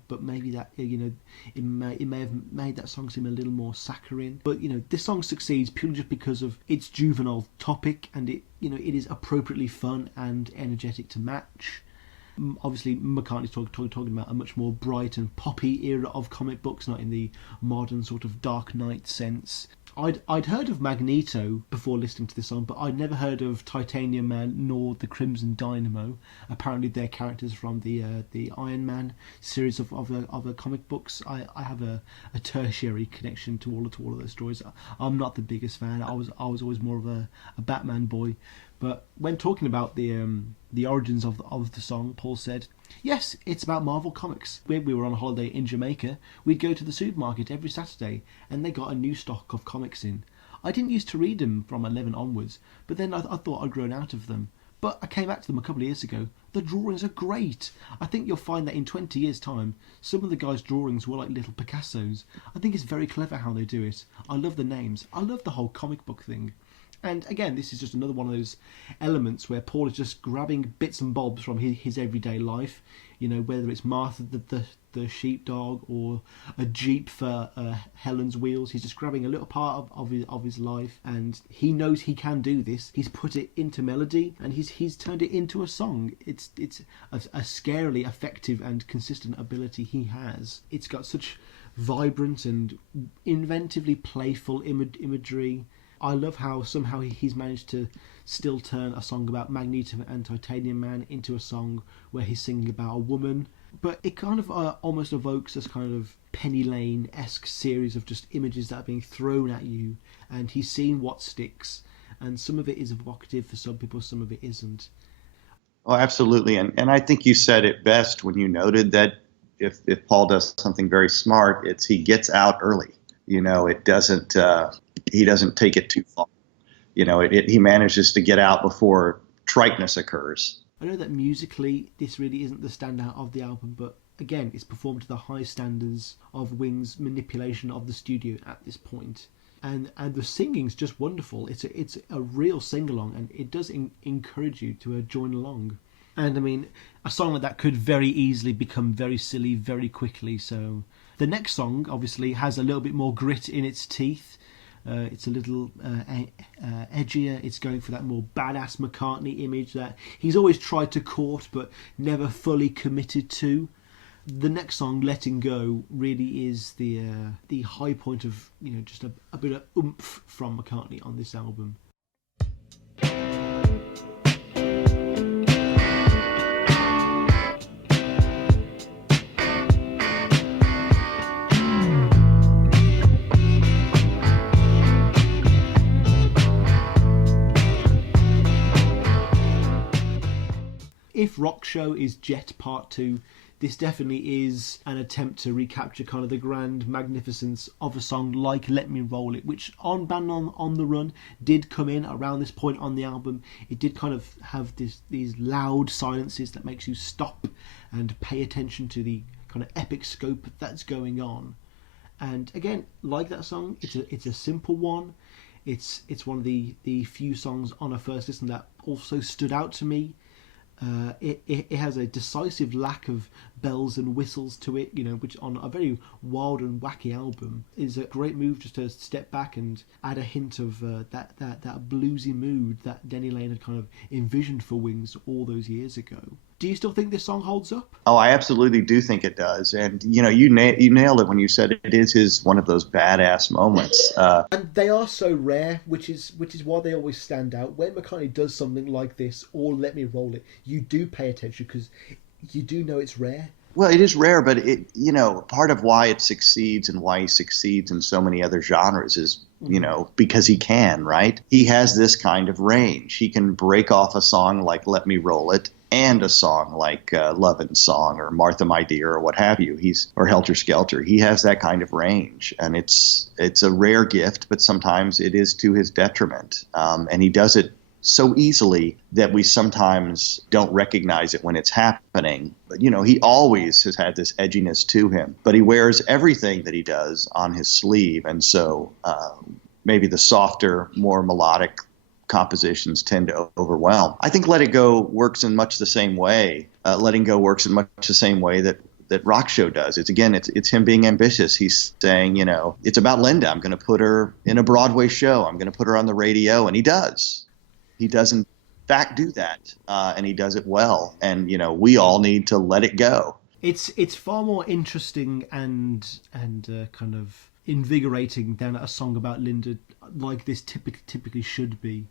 but maybe that, you know, it may have made that song seem a little more saccharine. But, you know, this song succeeds purely just because of its juvenile topic, and it is appropriately fun and energetic to match. Obviously, McCartney's talking about a much more bright and poppy era of comic books, not in the modern sort of Dark Knight sense. I'd heard of Magneto before listening to this song, but I'd never heard of Titanium Man nor the Crimson Dynamo. Apparently, they're characters from the Iron Man series of comic books. I have a tertiary connection to all of those stories. I'm not the biggest fan. I was always more of a Batman boy. But when talking about the origins of the song, Paul said, "Yes, it's about Marvel Comics. When we were on holiday in Jamaica, we'd go to the supermarket every Saturday, and they got a new stock of comics in. I didn't used to read them from 11 onwards, but then I thought I'd grown out of them. But I came back to them a couple of years ago. The drawings are great. I think you'll find that in 20 years' time, some of the guys' drawings were like little Picassos. I think it's very clever how they do it. I love the names. I love the whole comic book thing. And again, this is just another one of those elements where Paul is just grabbing bits and bobs from his everyday life. You know, whether it's Martha the sheepdog or a Jeep for Helen's wheels. He's just grabbing a little part of his life, and he knows he can do this. He's put it into melody, and he's turned it into a song. It's a scarily effective and consistent ability he has. It's got such vibrant and inventively playful imagery. I love how somehow he's managed to still turn a song about Magneto and Titanium Man into a song where he's singing about a woman. But it kind of almost evokes this kind of Penny Lane-esque series of just images that are being thrown at you, and he's seen what sticks. And some of it is evocative for some people, some of it isn't. Oh, absolutely. And I think you said it best when you noted that if Paul does something very smart, it's he gets out early. You know, it doesn't he doesn't take it too far. You know, he manages to get out before triteness occurs. I know that musically this really isn't the standout of the album, but again, it's performed to the high standards of Wing's manipulation of the studio at this point. And the singing's just wonderful. It's a real sing-along, and it does encourage you to join along. And I mean, a song like that could very easily become very silly very quickly. So the next song obviously has a little bit more grit in its teeth. It's a little edgier. It's going for that more badass McCartney image that he's always tried to court but never fully committed to. The next song, Letting Go, really is the high point of, you know, just a bit of oomph from McCartney on this album. If Rock Show is Jet Part 2, this definitely is an attempt to recapture kind of the grand magnificence of a song like Let Me Roll It, which on Band on the Run did come in around this point on the album. It did kind of have these loud silences that makes you stop and pay attention to the kind of epic scope that's going on. And again, like that song, it's a simple one. It's one of the few songs on a first listen that also stood out to me. It has a decisive lack of bells and whistles to it, you know, which on a very wild and wacky album is a great move just to step back and add a hint of that bluesy mood that Denny Laine had kind of envisioned for Wings all those years ago. Do you still think this song holds up? Oh, I absolutely do think it does. And, you know, you nailed it when you said it is one of those badass moments. And they are so rare, which is why they always stand out. When McCartney does something like this, or Let Me Roll It, you do pay attention because you do know it's rare. Well, it is rare, but you know, part of why it succeeds and why he succeeds in so many other genres is, you know, because he can, right? He has this kind of range. He can break off a song like Let Me Roll It and a song like Lovin' Song or Martha My Dear or what have you. Or Helter Skelter. He has that kind of range, and it's a rare gift, but sometimes it is to his detriment. And he does it so easily that we sometimes don't recognize it when it's happening. But, you know, he always has had this edginess to him, but he wears everything that he does on his sleeve. And so maybe the softer, more melodic compositions tend to overwhelm. I think Let It Go works in much the same way. Letting Go works in much the same way that Rock Show does. It's him being ambitious. He's saying, you know, it's about Linda. I'm going to put her in a Broadway show. I'm going to put her on the radio. And he does. He does in fact do that. And he does it well. And, you know, we all need to let it go. It's far more interesting and kind of invigorating than a song about Linda like this typically should be.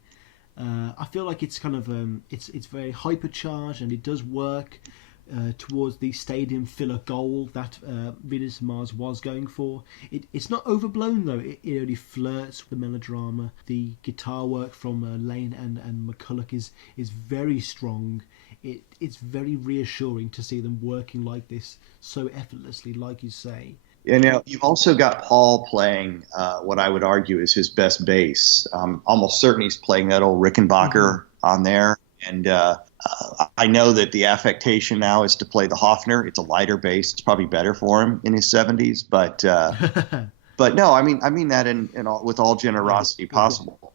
I feel like it's kind of it's very hypercharged, and it does work towards the stadium filler goal that Venus and Mars was going for. It's not overblown though. It only flirts with the melodrama. The guitar work from Lane and McCulloch is very strong. It's very reassuring to see them working like this so effortlessly, like you say. You know, you've also got Paul playing what I would argue is his best bass. Almost certain he's playing that old Rickenbacker on there. And I know that the affectation now is to play the Hofner. It's a lighter bass. It's probably better for him in his 70s. But no, I mean that in all, with all generosity possible.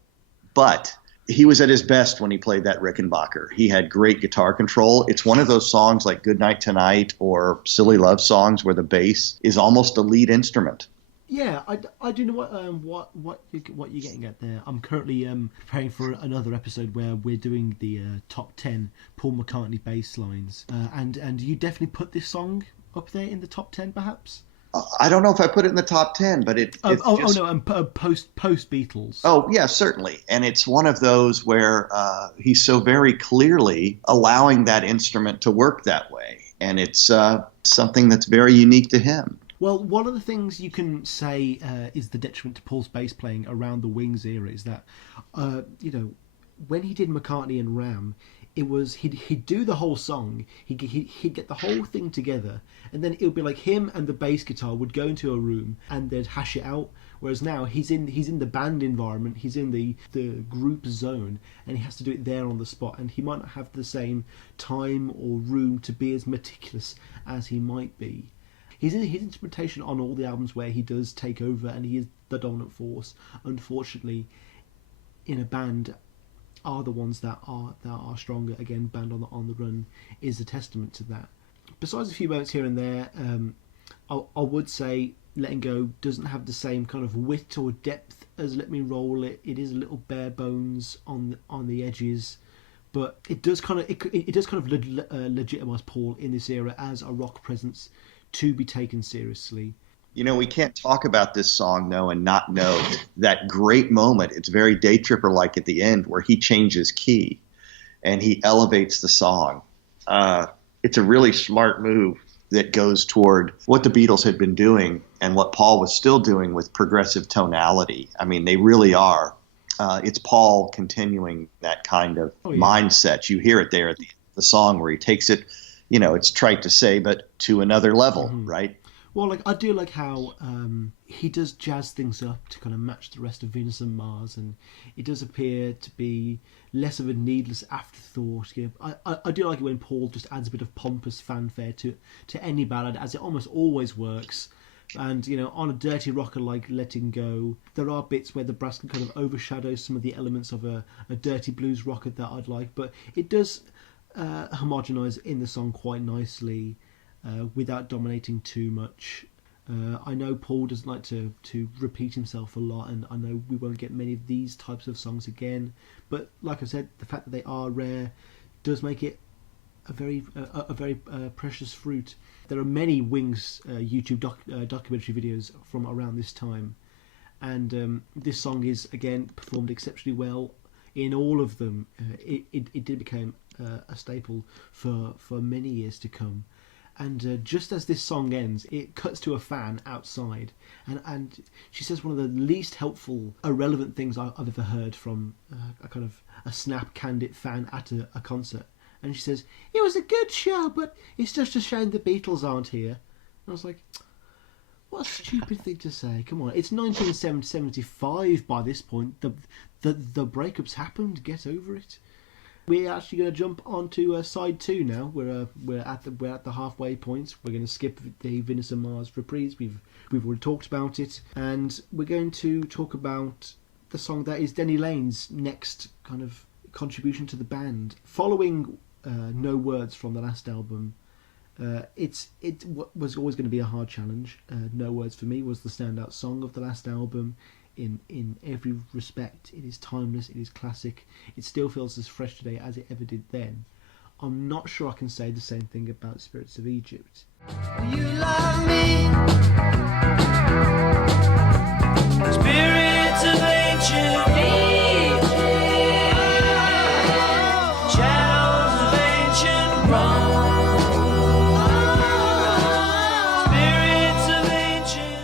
but he was at his best when he played that Rickenbacker. He had great guitar control. It's one of those songs like Goodnight Tonight or Silly Love Songs where the bass is almost a lead instrument. Yeah, I do know what you're getting at there. I'm currently preparing for another episode where we're doing the top 10 Paul McCartney bass lines, and you definitely put this song up there in the top 10, perhaps. I don't know if I put it in the top 10, but post Beatles. Oh yeah, certainly, and it's one of those where he's so very clearly allowing that instrument to work that way, and it's something that's very unique to him. Well, one of the things you can say is the detriment to Paul's bass playing around the Wings era is that, when he did McCartney and Ram, it was he'd do the whole song, he'd get the whole thing together, and then it would be like him and the bass guitar would go into a room and they'd hash it out. Whereas now he's in the band environment, he's in the group zone, and he has to do it there on the spot, and he might not have the same time or room to be as meticulous as he might be. His instrumentation on all the albums where he does take over and he is the dominant force, unfortunately, in a band, are the ones that are stronger. Again, Band on the Run is a testament to that. Besides a few moments here and there, I would say Letting Go doesn't have the same kind of wit or depth as Let Me Roll It. It is a little bare bones on the edges, but it does kind of legitimize Paul in this era as a rock presence to be taken seriously. We can't talk about this song, though, and not know that great moment. It's very Day Tripper-like at the end where he changes key and he elevates the song. It's a really smart move that goes toward what the Beatles had been doing and what Paul was still doing with progressive tonality. I mean, they really are. It's Paul continuing that kind of mindset. You hear it there at the song where he takes it, it's trite to say, but to another level, right? Well, I do like how he does jazz things up to kind of match the rest of Venus and Mars, and it does appear to be less of a needless afterthought. I do like it when Paul just adds a bit of pompous fanfare to any ballad, as it almost always works. And, on a dirty rocker like Letting Go, there are bits where the brass can kind of overshadow some of the elements of a dirty blues rocker that I'd like, but it does homogenise in the song quite nicely. Without dominating too much. I know Paul doesn't like to repeat himself a lot, and I know we won't get many of these types of songs again, but like I said, the fact that they are rare does make it a very precious fruit. There are many Wings YouTube documentary videos from around this time, and this song is again performed exceptionally well in all of them. It did become a staple for many years to come. And just as this song ends, it cuts to a fan outside, and she says one of the least helpful, irrelevant things I've ever heard from a kind of a snap, candid fan at a concert. And she says, "It was a good show, but it's just a shame the Beatles aren't here." And I was like, what a stupid thing to say. Come on, it's 1975 by this point. The breakup's happened. Get over it. We're actually going to jump onto side 2 now. We're at the halfway point. We're going to skip the Venus and Mars reprise. We've already talked about it, and we're going to talk about the song that is Denny Lane's next kind of contribution to the band. Following No Words from the last album, it was always going to be a hard challenge. No Words for me was the standout song of the last album. In every respect, it is timeless, it is classic, it still feels as fresh today as it ever did then. I'm not sure I can say the same thing about Spirits of Egypt. You love me, spirits of ancient Egypt, shadows of ancient Rome, spirits of ancient.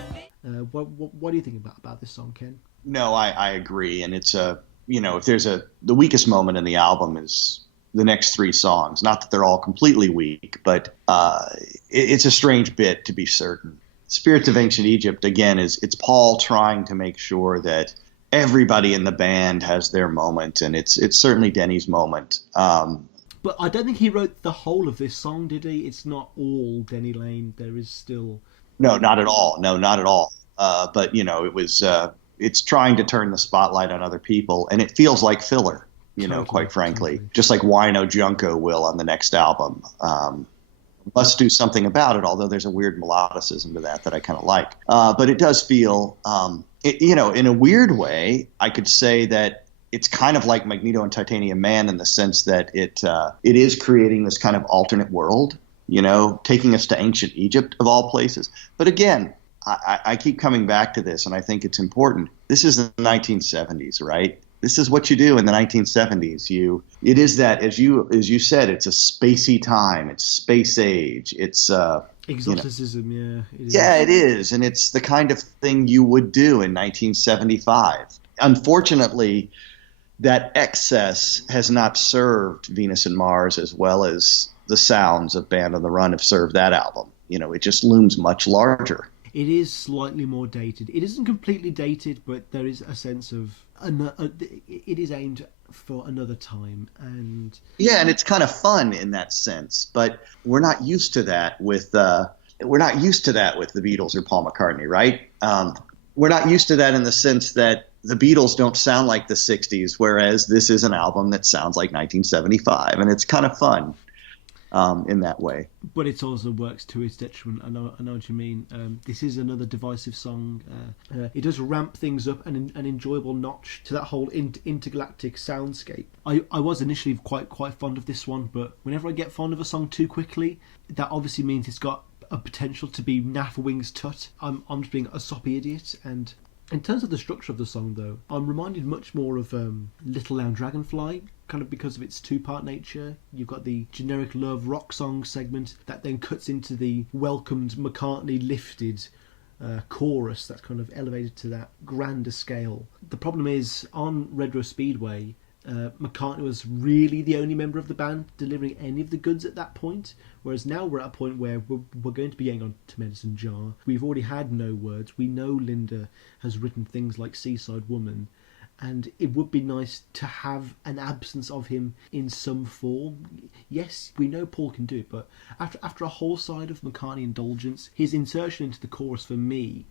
What do you think about this song, Ken? No, I agree, and it's if there's the weakest moment in the album is the next 3 songs. Not that they're all completely weak, but it's a strange bit, to be certain. Spirits of Ancient Egypt, again, it's Paul trying to make sure that everybody in the band has their moment, and it's certainly Denny's moment. But I don't think he wrote the whole of this song, did he? It's not all Denny Lane. There is still... No, not at all. No, not at all. But, it it's trying to turn the spotlight on other people, and it feels like filler, quite frankly, just like Wino Junko will on the next album. Must do something about it, although there's a weird melodicism to that I kind of like. But it does feel, in a weird way, I could say that it's kind of like Magneto and Titanium Man in the sense that it is creating this kind of alternate world, taking us to ancient Egypt of all places. But again, I keep coming back to this, and I think it's important. This is the 1970s, right? This is what you do in the 1970s. It is that, as you said, it's a spacey time. It's space age. It's exoticism. Yeah. It is, and it's the kind of thing you would do in 1975. Unfortunately, that excess has not served Venus and Mars as well as the sounds of Band on the Run have served that album. It just looms much larger. It is slightly more dated. It isn't completely dated, but there is a sense of it is aimed for another time, and it's kind of fun in that sense. But we're not used to that with the Beatles or Paul McCartney, right? We're not used to that in the sense that the Beatles don't sound like the 60s, whereas this is an album that sounds like 1975, and it's kind of fun. In that way, but it also works to its detriment. I know what you mean. This is another divisive song. It does ramp things up an enjoyable notch to that whole intergalactic soundscape. I was initially quite fond of this one, but whenever I get fond of a song too quickly, that obviously means it's got a potential to be naff wings tut. I'm just being a soppy idiot. And in terms of the structure of the song, though, I'm reminded much more of Little Lamb Dragonfly, kind of because of its two-part nature. You've got the generic love rock song segment that then cuts into the welcomed McCartney lifted chorus that's kind of elevated to that grander scale. The problem is, on Retro Speedway, McCartney was really the only member of the band delivering any of the goods at that point, whereas now we're at a point where we're going to be getting on to Medicine Jar. We've already had No Words. We know Linda has written things like Seaside Woman, and it would be nice to have an absence of him in some form. Yes, we know Paul can do it, but after a whole side of McCartney indulgence, his insertion into the chorus for me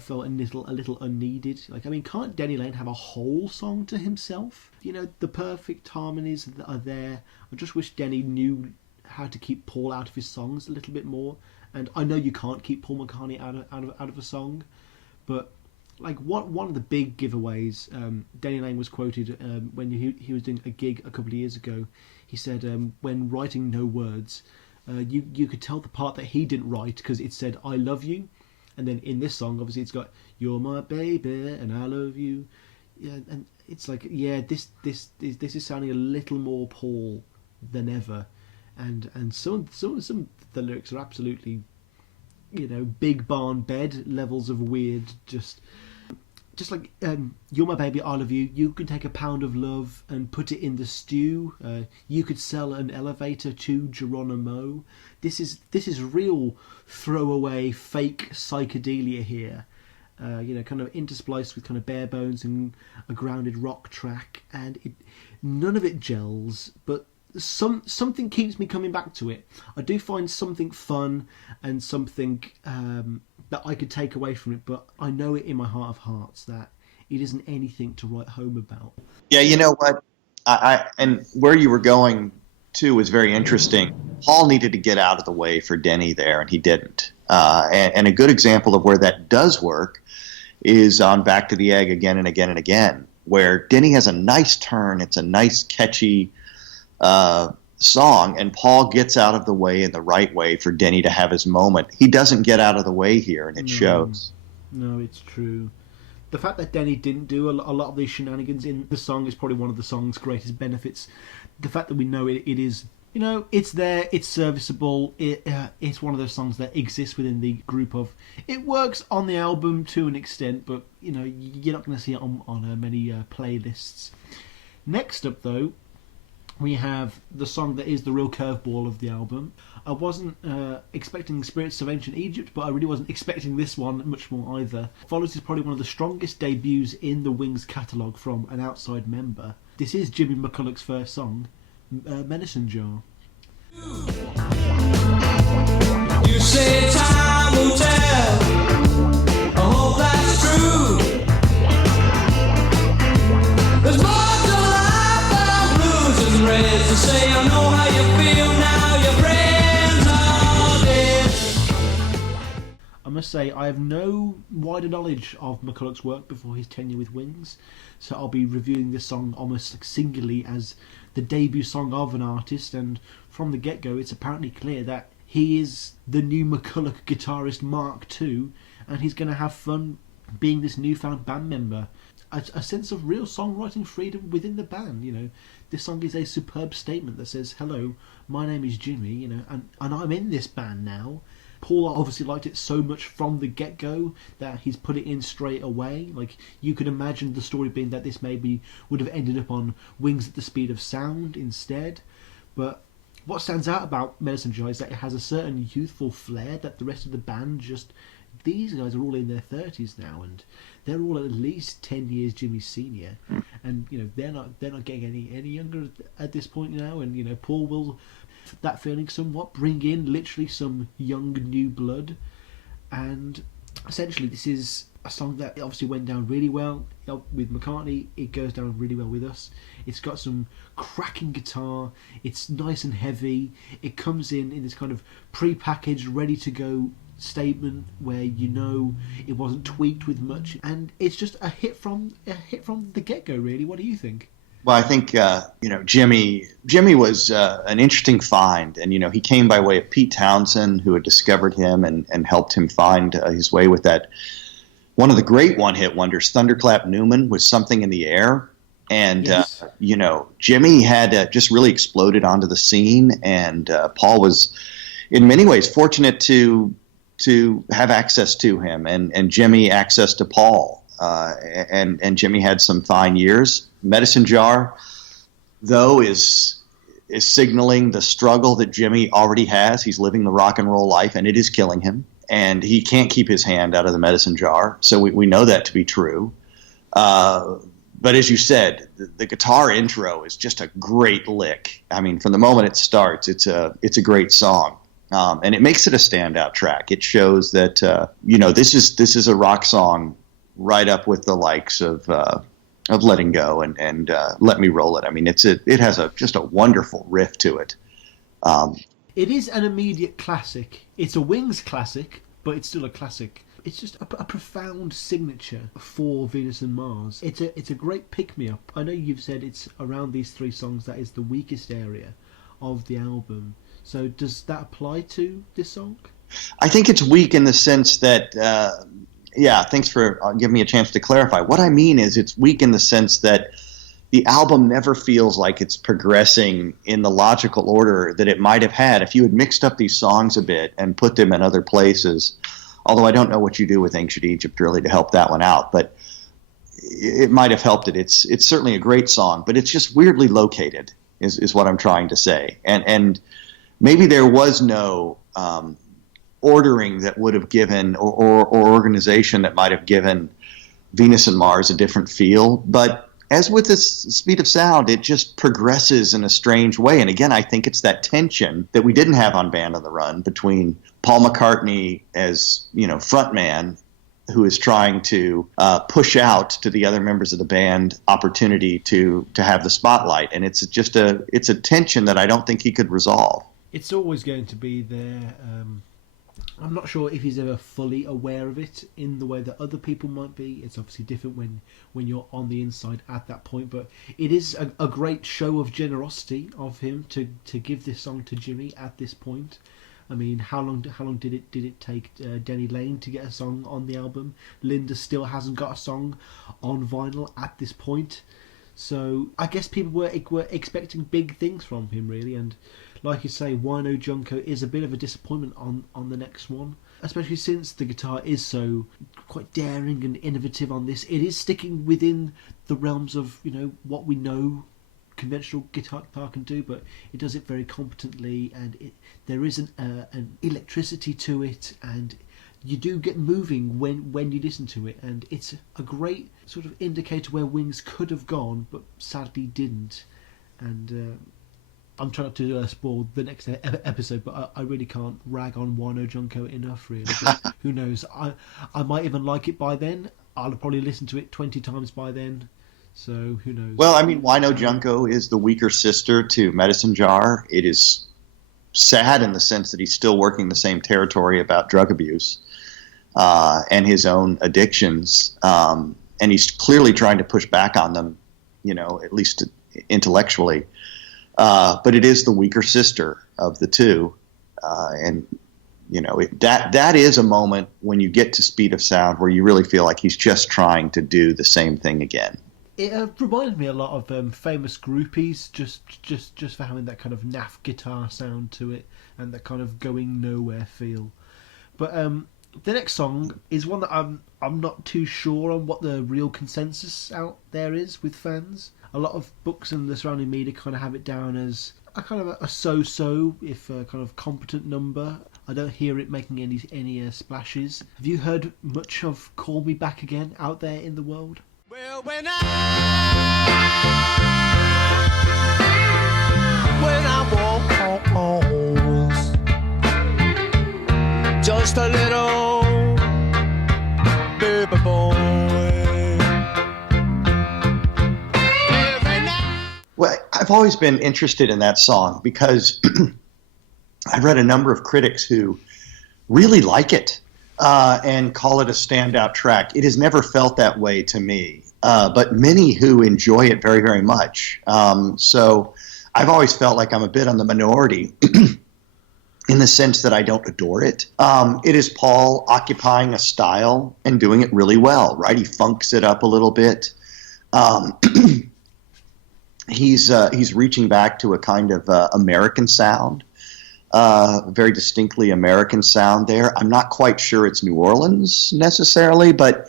felt a little unneeded. Can't Denny Laine have a whole song to himself? The perfect harmonies that are there. I just wish Denny knew how to keep Paul out of his songs a little bit more. And I know you can't keep Paul McCartney out of a song, but one of the big giveaways, Denny Laine was quoted when he was doing a gig a couple of years ago. He said when writing No Words, you could tell the part that he didn't write because it said I love you. And then in this song, obviously, it's got "You're my baby and I love you," and it's like, this is sounding a little more Paul than ever, and some of the lyrics are absolutely, big barn bed levels of weird. Just like "You're my baby, I love you." You could take a pound of love and put it in the stew. You could sell an elevator to Geronimo. This is real throwaway fake psychedelia here, kind of interspliced with kind of bare bones and a grounded rock track, and none of it gels, but something keeps me coming back to it. I do find something fun and something that I could take away from it, but I know it in my heart of hearts that it isn't anything to write home about. Yeah, you know what? And where you were going to was very interesting. Paul needed to get out of the way for Denny there, and he didn't. And a good example of where that does work is on Back to the Egg Again and Again and Again, where Denny has a nice turn. It's a nice, catchy song, and Paul gets out of the way in the right way for Denny to have his moment. He doesn't get out of the way here, and it shows. No, it's true. The fact that Denny didn't do a lot of these shenanigans in the song is probably one of the song's greatest benefits. The fact that we know it is, it's there, it's serviceable, it's one of those songs that exists within the group of, it works on the album to an extent, but, you're not going to see it on many playlists. Next up, though, we have the song that is the real curveball of the album. I wasn't expecting Spirits of Ancient Egypt, but I really wasn't expecting this one much more either. Follows is probably one of the strongest debuts in the Wings catalogue from an outside member. This is Jimmy McCulloch's first song, Medicine Jar. You say time will tell, I hope that's true. must say, I have no wider knowledge of McCulloch's work before his tenure with Wings, so I'll be reviewing this song almost like singularly as the debut song of an artist, and from the get-go it's apparently clear that he is the new McCulloch guitarist Mark II, and he's going to have fun being this newfound band member. A sense of real songwriting freedom within the band, you know. This song is a superb statement that says, hello, my name is Jimmy, you know, and I'm in this band now. Paul obviously liked it so much from the get-go that he's put it in straight away. Like, you could imagine the story being that this maybe would have ended up on Wings at the Speed of Sound instead. But what stands out about Medicine Jar is that it has a certain youthful flair that the rest of the band just... These guys are all in their 30s now, and they're all at least 10 years Jimmy's senior, and you know they're not getting any younger at this point now. And you know, Paul will that feeling somewhat bring in literally some young new blood, and essentially this is a song that obviously went down really well with McCartney. It goes down really well with us. It's got some cracking guitar. It's nice and heavy. It comes in this kind of pre-packaged, ready to go statement where you know it wasn't tweaked with much, and it's just a hit from the get-go, really. What do you think? Well, I think you know, Jimmy was an interesting find, and you know, he came by way of Pete Townsend, who had discovered him and helped him find his way with that one of the great one-hit wonders, Thunderclap Newman, with Something in the Air. And Yes. you know, Jimmy had just really exploded onto the scene, and Paul was in many ways fortunate to have access to him, and Jimmy access to Paul. And Jimmy had some fine years. Medicine Jar, though, is signaling the struggle that Jimmy already has. He's living the rock and roll life, and it is killing him. And he can't keep his hand out of the medicine jar. So we know that to be true. But as you said, the guitar intro is just a great lick. I mean, from the moment it starts, it's a great song. And it makes it a standout track. It shows that you know, this is a rock song right up with the likes of Letting Go and Let Me Roll It. I mean, it has just a wonderful riff to it. It is an immediate classic. It's a Wings classic, but it's still a classic. It's just a profound signature for Venus and Mars. It's a great pick-me-up. I know you've said it's around these three songs that is the weakest area of the album. So does that apply to this song? I think it's weak in the sense that, thanks for giving me a chance to clarify. What I mean is it's weak in the sense that the album never feels like it's progressing in the logical order that it might have had if you had mixed up these songs a bit and put them in other places. Although I don't know what you do with Ancient Egypt really to help that one out, but it might have helped it. It's certainly a great song, but it's just weirdly located is what I'm trying to say. And maybe there was no ordering that would have given or organization that might have given Venus and Mars a different feel. But as with the Speed of Sound, it just progresses in a strange way. And again, I think it's that tension that we didn't have on Band on the Run between Paul McCartney as, you know, frontman, who is trying to push out to the other members of the band opportunity to have the spotlight. And it's just it's a tension that I don't think he could resolve. It's always going to be there. I'm not sure if he's ever fully aware of it in the way that other people might be. It's obviously different when you're on the inside at that point, but it is a great show of generosity of him to give this song to Jimmy at this point. I mean, how long did it take Denny Lane to get a song on the album? Linda still hasn't got a song on vinyl at this point. So I guess people were expecting big things from him, really, and like you say, Wino Junko is a bit of a disappointment on the next one, especially since the guitar is so quite daring and innovative on this. It is sticking within the realms of, you know, what we know conventional guitar can do, but it does it very competently, and there is an electricity to it, and you do get moving when you listen to it, and it's a great sort of indicator where Wings could have gone, but sadly didn't. And I'm trying not to spoil the next episode, but I really can't rag on Wino Junko enough, really. But who knows? I might even like it by then. I'll probably listen to it 20 times by then. So who knows? Well, I mean, Wino Junko is the weaker sister to Medicine Jar. It is sad in the sense that he's still working the same territory about drug abuse. and his own addictions. And he's clearly trying to push back on them, at least intellectually. But it is the weaker sister of the two. That is a moment when you get to Speed of Sound where you really feel like he's just trying to do the same thing again. It reminded me a lot of Famous Groupies, just for having that kind of naff guitar sound to it and that kind of going nowhere feel. But the next song is one that I'm not too sure on what the real consensus out there is with fans. A lot of books and the surrounding media kind of have it down as a kind of a so-so, if a kind of competent number. I don't hear it making any splashes. Have you heard much of Call Me Back Again out there in the world? Well, when I walk on walls, just a little baby boy. Well, I've always been interested in that song because I've read a number of critics who really like it and call it a standout track. It has never felt that way to me, but many who enjoy it very, very much. So I've always felt like I'm a bit on the minority in the sense that I don't adore it. It is Paul occupying a style and doing it really well, right? He funks it up a little bit. He's reaching back to a kind of American sound, very distinctly American sound there. I'm not quite sure it's New Orleans necessarily, but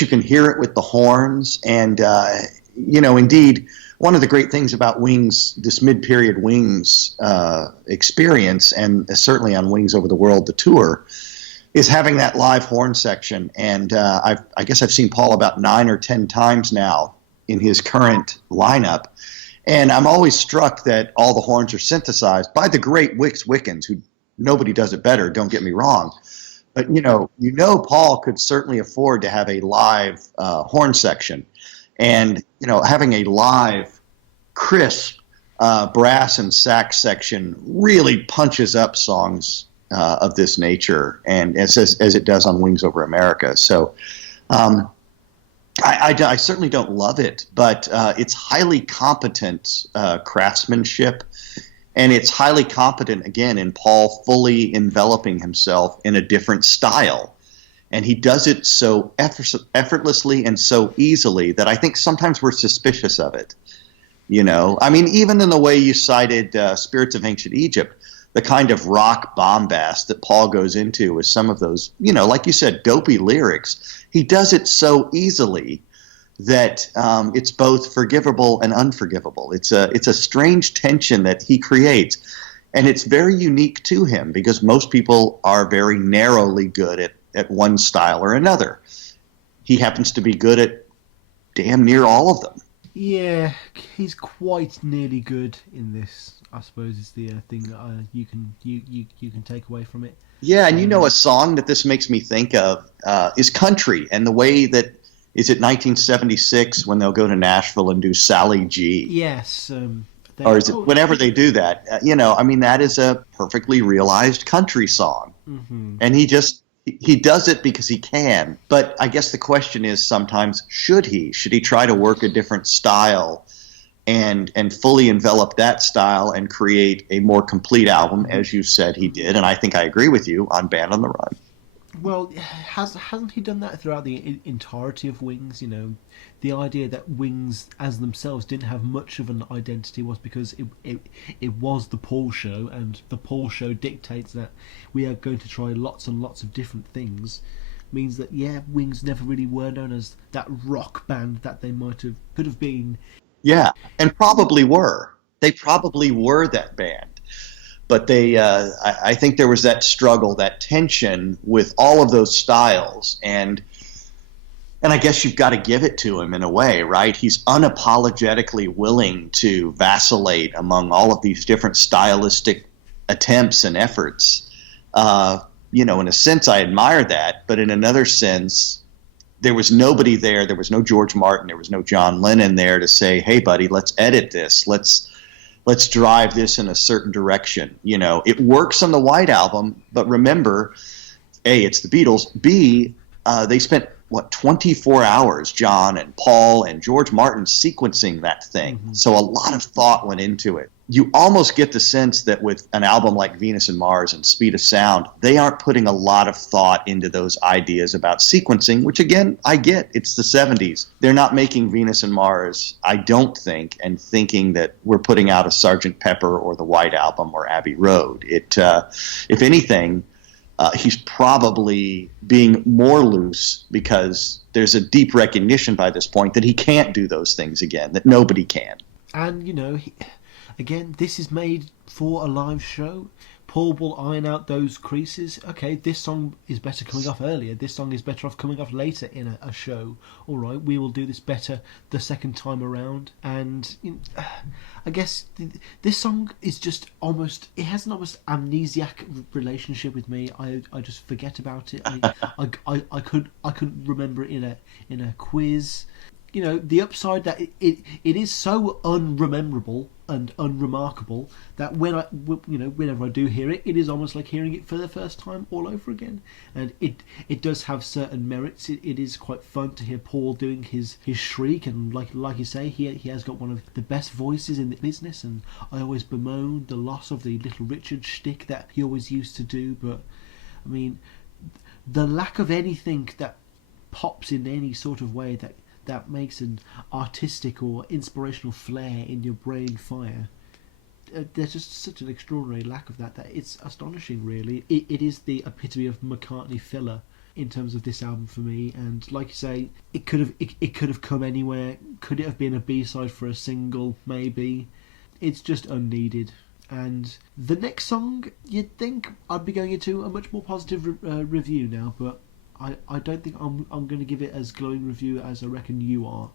you can hear it with the horns. And, indeed, one of the great things about Wings, this mid-period Wings experience, and certainly on Wings Over the World, the tour, is having that live horn section. And I guess I've seen Paul about 9 or 10 times now in his current lineup. And I'm always struck that all the horns are synthesized by the great Wix Wickens, who nobody does it better, don't get me wrong. But, Paul could certainly afford to have a live horn section. And, having a live, crisp brass and sax section really punches up songs of this nature, and as it does on Wings Over America. So I certainly don't love it, but it's highly competent craftsmanship, and it's highly competent, again, in Paul fully enveloping himself in a different style. And he does it so effortlessly and so easily that I think sometimes we're suspicious of it. Even in the way you cited Spirits of Ancient Egypt, the kind of rock bombast that Paul goes into with some of those, like you said, dopey lyrics, he does it so easily that it's both forgivable and unforgivable. It's a strange tension that he creates, and it's very unique to him because most people are very narrowly good at one style or another. He happens to be good at damn near all of them. Yeah, he's quite nearly good in this, I suppose, is the thing that you can take away from it. Yeah, and a song that this makes me think of is Country, and the way that, is it 1976 when they'll go to Nashville and do Sally G? Yes. Or is it whenever they do that? That is a perfectly realized country song. Mm-hmm. And he does it because he can. But I guess the question is sometimes, should he? Should he try to work a different style and fully envelop that style and create a more complete album, as you said he did? And I think I agree with you on Band on the Run. Well, hasn't he done that throughout the entirety of Wings? The idea that Wings as themselves didn't have much of an identity was because it was the Paul show, and the Paul show dictates that we are going to try lots and lots of different things. Means that, Wings never really were known as that rock band that they could have been. Yeah, and probably were. They probably were that band. But I think there was that struggle, that tension with all of those styles, and I guess you've got to give it to him in a way, right? He's unapologetically willing to vacillate among all of these different stylistic attempts and efforts. In a sense, I admire that, but in another sense, there was nobody there. There was no George Martin. There was no John Lennon there to say, "Hey, buddy, let's edit this. Let's drive this in a certain direction." It works on the White Album, but remember, A, it's the Beatles. B, they spent, 24 hours, John and Paul and George Martin sequencing that thing. Mm-hmm. So a lot of thought went into it. You almost get the sense that with an album like Venus and Mars and Speed of Sound, they aren't putting a lot of thought into those ideas about sequencing, which again, I get. It's the 70s. They're not making Venus and Mars, I don't think, and thinking that we're putting out a Sgt. Pepper or the White Album or Abbey Road. If anything, he's probably being more loose because there's a deep recognition by this point that he can't do those things again, that nobody can. And, again, this is made for a live show. Paul will iron out those creases. Okay, this song is better coming off earlier. This song is better off coming off later in a show. All right, we will do this better the second time around. And I guess this song is just almost... It has an almost amnesiac relationship with me. I just forget about it. I couldn't remember it in a quiz. The upside that it is so unrememberable and unremarkable that whenever I do hear it, it is almost like hearing it for the first time all over again. And it does have certain merits. It is quite fun to hear Paul doing his shriek, and like you say, he has got one of the best voices in the business. And I always bemoan the loss of the Little Richard shtick that he always used to do. But I mean, the lack of anything that pops in any sort of way that makes an artistic or inspirational flare in your brain fire. There's just such an extraordinary lack of that it's astonishing, really. It is the epitome of McCartney filler in terms of this album for me. And like you say, it could have come anywhere. Could it have been a B-side for a single? Maybe. It's just unneeded. And the next song, you'd think I'd be going into a much more positive review now, but I don't think I'm going to give it as glowing review as I reckon you are.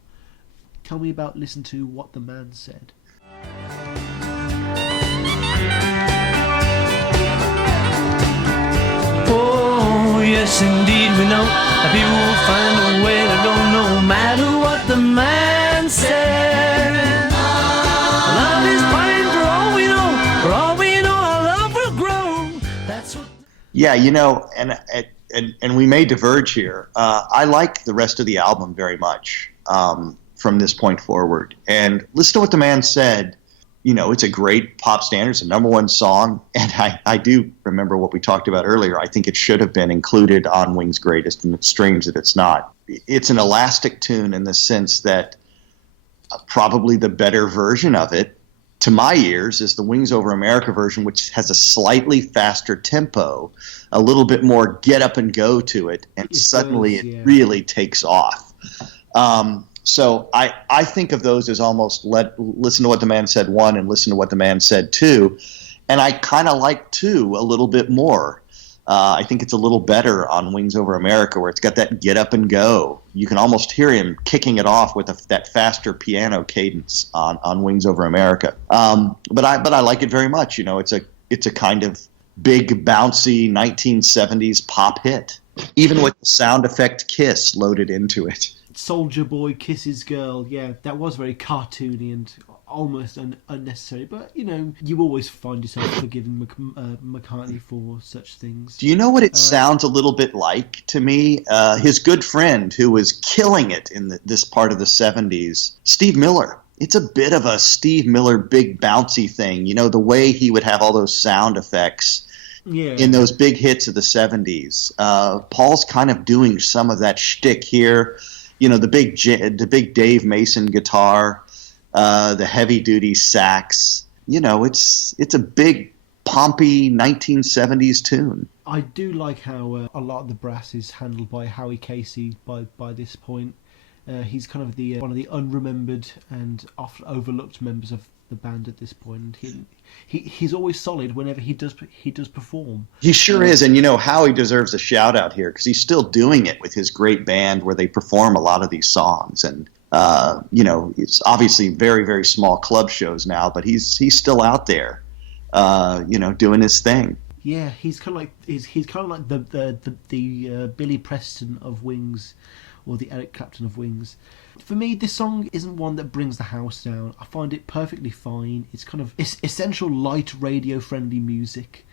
Tell me about Listen to What the Man Said. Oh, yes, indeed, we know that people will find a way to go no matter what the man said. Love is fine for all we know. For all we know, our love will grow. That's what... Yeah, and we may diverge here. I like the rest of the album very much from this point forward. And Listen to What the Man Said, it's a great pop standard. It's a number one song. And I do remember what we talked about earlier. I think it should have been included on Wings' Greatest, and it's strange that it's not. It's an elastic tune in the sense that probably the better version of it, to my ears, is the Wings Over America version, which has a slightly faster tempo, a little bit more get up and go to it, and it really takes off. So I think of those as almost Listen to What the Man Said 1 and Listen to What the Man Said 2, and I kind of like 2 a little bit more. I think it's a little better on Wings Over America, where it's got that get up and go. You can almost hear him kicking it off with that faster piano cadence on Wings Over America. But I like it very much. It's a kind of big, bouncy 1970s pop hit, even with the sound effect kiss loaded into it. Soldier Boy kisses girl. Yeah, that was very cartoony and almost unnecessary. But, you always find yourself forgiving McCartney for such things. Do you know what it sounds a little bit like to me? His good friend who was killing it in this part of the 70s, Steve Miller. It's a bit of a Steve Miller big bouncy thing. The way he would have all those sound effects in those big hits of the 70s. Paul's kind of doing some of that shtick here. The big Dave Mason guitar, the heavy duty sax. It's a big pompy 1970s tune. I do like how a lot of the brass is handled by Howie Casey by this point. He's kind of one of the unremembered and often overlooked members of the band at this point. He's always solid whenever he does perform. He sure is, and Howie deserves a shout out here because he's still doing it with his great band where they perform a lot of these songs. And it's obviously very, very small club shows now, but he's still out there, doing his thing. Yeah, he's kind of like the Billy Preston of Wings, or the Eric Clapton of Wings. For me, this song isn't one that brings the house down. I find it perfectly fine. It's kind of essential light radio friendly music,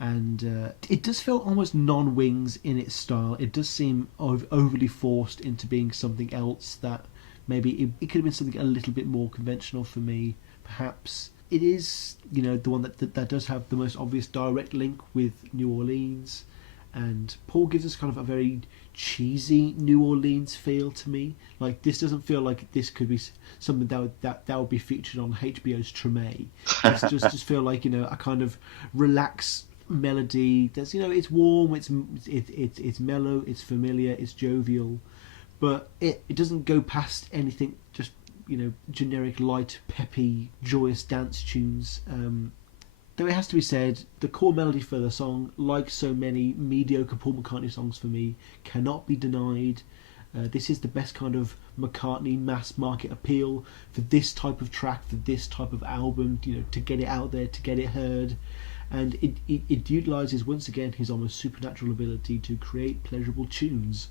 And it does feel almost non-Wings in its style. It does seem overly forced into being something else that maybe it could have been something a little bit more conventional for me, perhaps. It is, the one that does have the most obvious direct link with New Orleans, and Paul gives us kind of a very cheesy New Orleans feel to me. Like, this doesn't feel like this could be something that would be featured on HBO's Treme. It just feel like, a kind of relaxed melody that's, it's warm, it's mellow, it's familiar, it's jovial, but it doesn't go past anything just generic light, peppy, joyous dance tunes. Though it has to be said, the core melody for the song, like so many mediocre Paul McCartney songs for me, cannot be denied. This is the best kind of McCartney mass market appeal for this type of track, for this type of album, to get it out there, to get it heard. And it utilises once again his almost supernatural ability to create pleasurable tunes.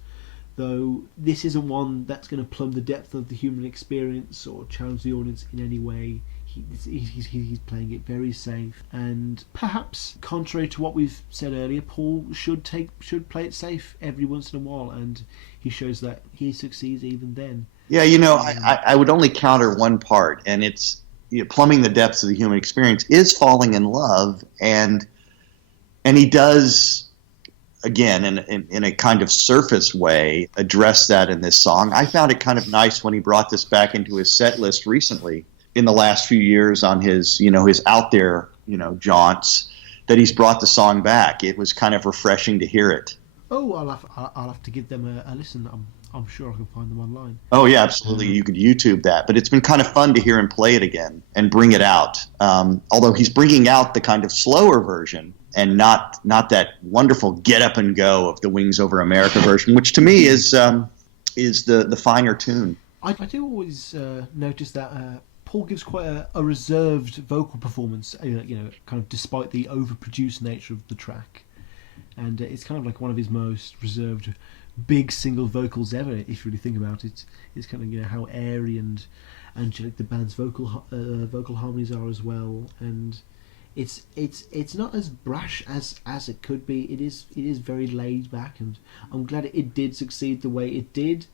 Though this isn't one that's going to plumb the depth of the human experience or challenge the audience in any way. He's playing it very safe, and perhaps contrary to what we've said earlier, Paul should play it safe every once in a while, and he shows that he succeeds even then. Yeah, I would only counter one part, and it's plumbing the depths of the human experience is falling in love, and he does, again, in a kind of surface way, address that in this song. I found it kind of nice when he brought this back into his set list recently, in the last few years on his, his out there, jaunts, that he's brought the song back. It was kind of refreshing to hear it. Oh, I'll have to give them a listen. I'm sure I can find them online. Oh yeah, absolutely. You could YouTube that, but it's been kind of fun to hear him play it again and bring it out. Although he's bringing out the kind of slower version and not that wonderful get up and go of the Wings Over America version, which to me is the finer tune. I do always notice that Paul gives quite a reserved vocal performance, kind of despite the overproduced nature of the track. And it's kind of like one of his most reserved big single vocals ever, if you really think about it. It's kind of, how airy and angelic the band's vocal harmonies are as well. And it's not as brash as it could be. It is very laid back, and I'm glad it did succeed the way it did.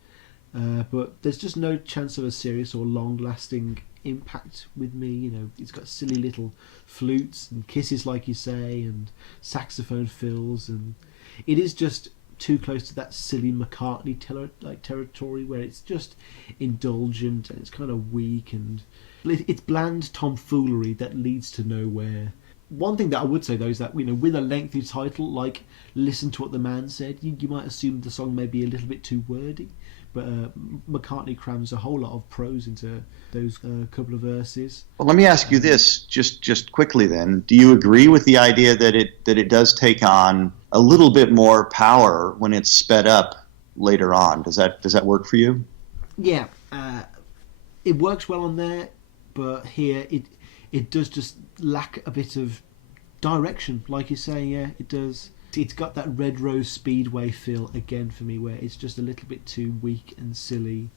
But there's just no chance of a serious or long-lasting impact with me. It's got silly little flutes and kisses, like you say, and saxophone fills, and it is just too close to that silly McCartney territory where it's just indulgent and it's kind of weak, and it's bland tomfoolery that leads to nowhere. One thing that I would say though is that with a lengthy title like "Listen to What the Man Said," you might assume the song may be a little bit too wordy, but McCartney crams a whole lot of prose into those couple of verses. Well, let me ask you this, just quickly then. Do you agree with the idea that it does take on a little bit more power when it's sped up later on? Does that work for you? Yeah, it works well on there, but here it does just lack a bit of direction, like you say. Yeah, it does. It's got that Red Rose Speedway feel again for me, where it's just a little bit too weak and silly.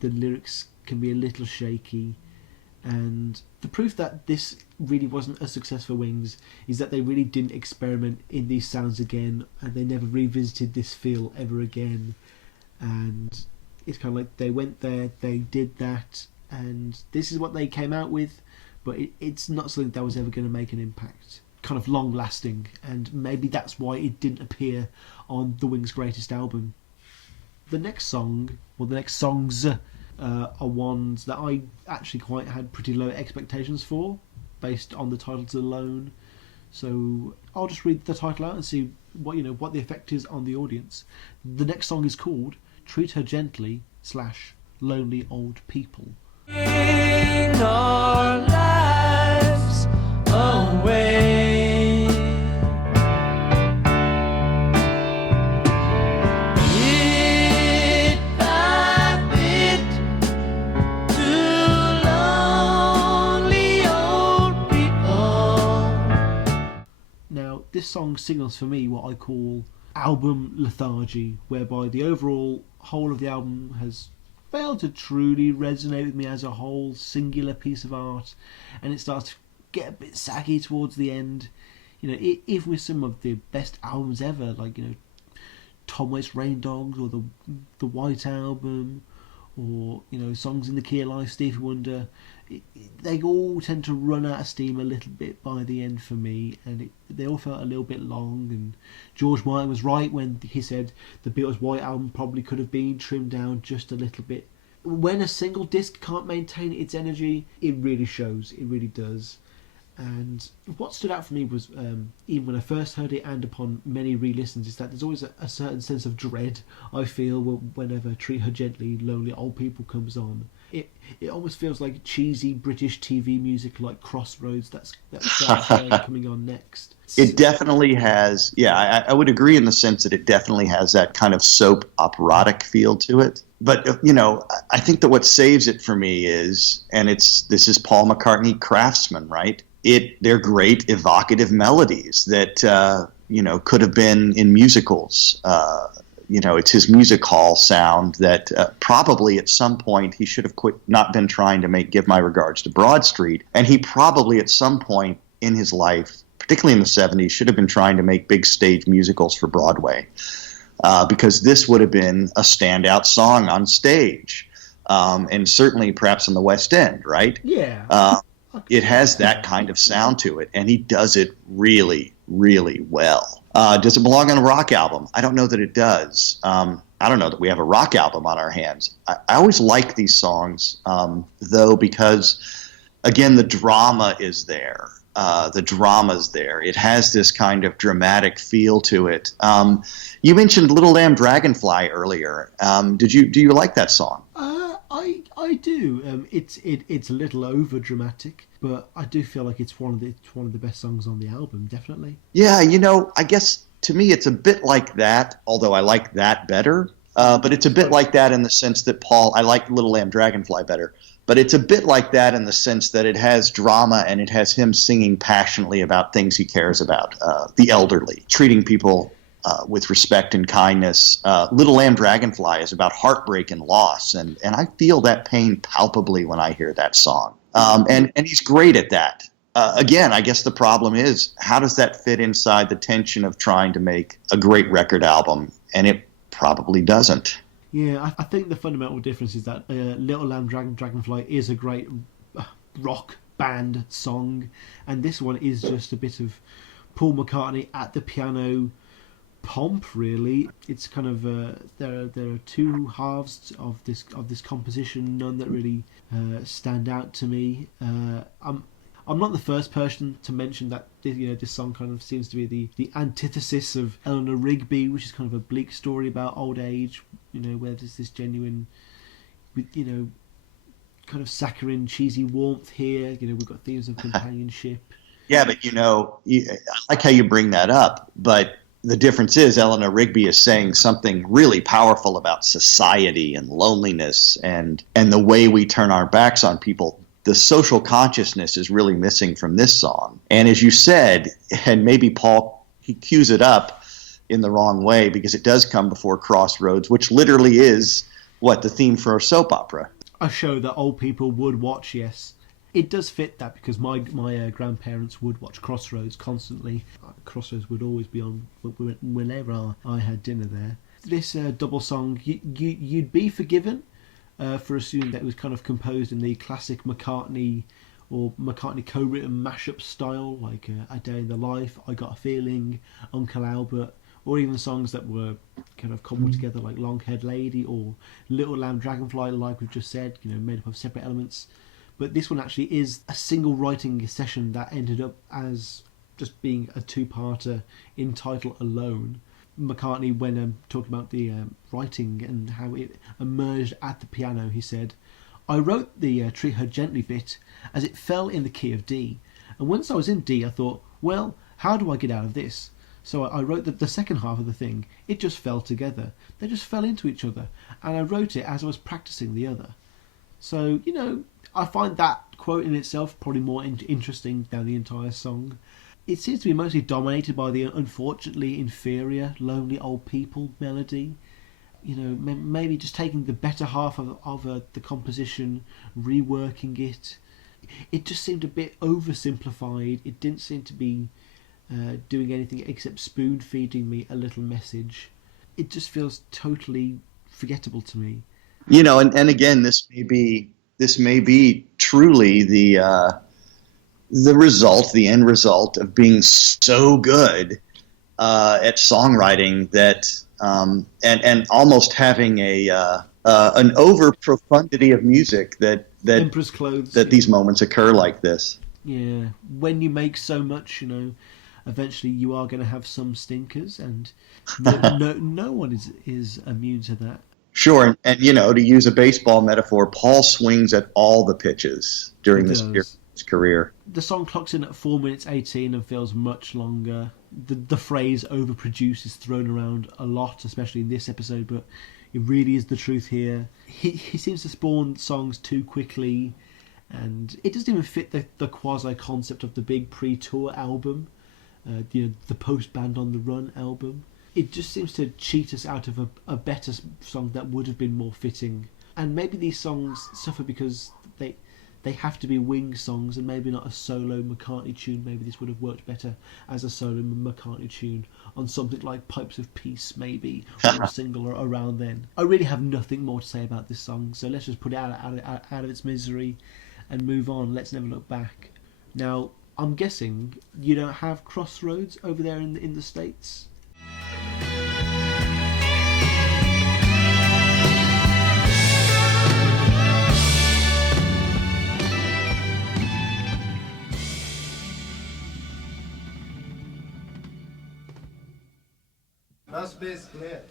The lyrics can be a little shaky, and the proof that this really wasn't a success for Wings is that they really didn't experiment in these sounds again, and they never revisited this feel ever again. And it's kind of like they went there, they did that, and this is what they came out with, but it's not something that was ever going to make an impact, kind of long lasting, and maybe that's why it didn't appear on the Wings' greatest album. The next song, or the next songs, are ones that I actually quite had pretty low expectations for, based on the titles alone. So I'll just read the title out and see what the effect is on the audience. The next song is called "Treat Her Gently / Lonely Old People." In our lives away, bit by bit, to lonely old people. Now, this song signals for me what I call album lethargy, whereby the overall whole of the album has failed to truly resonate with me as a whole singular piece of art, and it starts to get a bit saggy towards the end. even with some of the best albums ever, like Tom Waits' Rain Dogs or the White Album, or Songs in the Key of Life, Stevie Wonder, they all tend to run out of steam a little bit by the end for me, and they all felt a little bit long. And George Martin was right when he said the Beatles' White Album probably could have been trimmed down just a little bit. When a single disc can't maintain its energy, it really shows. It really does. And what stood out for me was, even when I first heard it and upon many re-listens, is that there's always a certain sense of dread I feel whenever Treat Her Gently, Lonely Old People comes on. It almost feels like cheesy British TV music like Crossroads that's coming on next. It definitely has, I would agree in the sense that it definitely has that kind of soap operatic feel to it. But, I think that what saves it for me is, and this is Paul McCartney craftsman, right? They're great evocative melodies that, could have been in musicals. It's his music hall sound that probably at some point he should have not been trying to Give My Regards to Broad Street. And he probably at some point in his life, particularly in the 70s, should have been trying to make big stage musicals for Broadway. Because this would have been a standout song on stage. And certainly perhaps in the West End, right? Yeah. It has that kind of sound to it, and he does it really, really well. Does it belong on a rock album? I don't know that it does. I don't know that we have a rock album on our hands. I always like these songs, though, because, again, the drama is there. The drama's there. It has this kind of dramatic feel to it. You mentioned Little Lamb Dragonfly earlier. Do you like that song? I do. It's a little over dramatic, but I do feel like it's one of the best songs on the album, definitely. Yeah, I guess to me it's a bit like that, although I like that better. But it's a bit like that in the sense that I like Little Lamb Dragonfly better. But it's a bit like that in the sense that it has drama and it has him singing passionately about things he cares about, the elderly, treating people with respect and kindness. Little Lamb Dragonfly is about heartbreak and loss, and I feel that pain palpably when I hear that song. And he's great at that. Again, I guess the problem is, how does that fit inside the tension of trying to make a great record album? And it probably doesn't. Yeah, I think the fundamental difference is that Little Lamb Dragonfly is a great rock band song, and this one is just a bit of Paul McCartney at the piano pomp, really. It's kind of there are two halves of this composition, none that really stand out to me. I'm not the first person to mention that this song kind of seems to be the antithesis of Eleanor Rigby, which is kind of a bleak story about old age, where there's this genuine, kind of saccharine, cheesy warmth here. We've got themes of companionship. Yeah, but I like how you bring that up, but the difference is Eleanor Rigby is saying something really powerful about society and loneliness and the way we turn our backs on people. The social consciousness is really missing from this song. And as you said, and maybe Paul, he cues it up in the wrong way because it does come before Crossroads, which literally is, the theme for a soap opera. A show that old people would watch, yes. It does fit that because my grandparents would watch Crossroads constantly. Crossroads would always be on whenever I had dinner there. This double song, You'd Be Forgiven, for assuming that it was kind of composed in the classic McCartney or McCartney co-written mashup style, like A Day in the Life, I Got a Feeling, Uncle Albert, or even songs that were kind of cobbled together like Long-Haired Lady or Little Lamb Dragonfly, like we've just said, made up of separate elements. But this one actually is a single writing session that ended up as just being a two-parter in title alone. McCartney, when talking about the writing and how it emerged at the piano, he said, I wrote the Treat Her Gently bit as it fell in the key of D. And once I was in D, I thought, well, how do I get out of this? So I wrote the second half of the thing. It just fell together. They just fell into each other. And I wrote it as I was practicing the other. So, I find that quote in itself probably more interesting than the entire song. It seems to be mostly dominated by the unfortunately inferior Lonely Old People melody. Maybe just taking the better half of the composition, reworking it. It just seemed a bit oversimplified. It didn't seem to be doing anything except spoon feeding me a little message. It just feels totally forgettable to me. And again, this may be truly the result, the end result of being so good at songwriting that and almost having an over profundity of music that Emperor's Clothes, that these moments occur like this. Yeah, when you make so much, eventually you are going to have some stinkers, and no one is immune to that. Sure, and to use a baseball metaphor, Paul swings at all the pitches during his career. The song clocks in at 4 minutes 18 and feels much longer. The phrase overproduced is thrown around a lot, especially in this episode, but it really is the truth here. He seems to spawn songs too quickly, and it doesn't even fit the quasi-concept of the big pre-tour album, the post-Band on the Run album. It just seems to cheat us out of a better song that would have been more fitting. And maybe these songs suffer because they have to be Wings songs and maybe not a solo McCartney tune. Maybe this would have worked better as a solo McCartney tune on something like Pipes of Peace, maybe, or a single around then. I really have nothing more to say about this song, so let's just put it out of its misery and move on. Let's never look back. Now, I'm guessing you don't have Crossroads over there in the States? Must be split.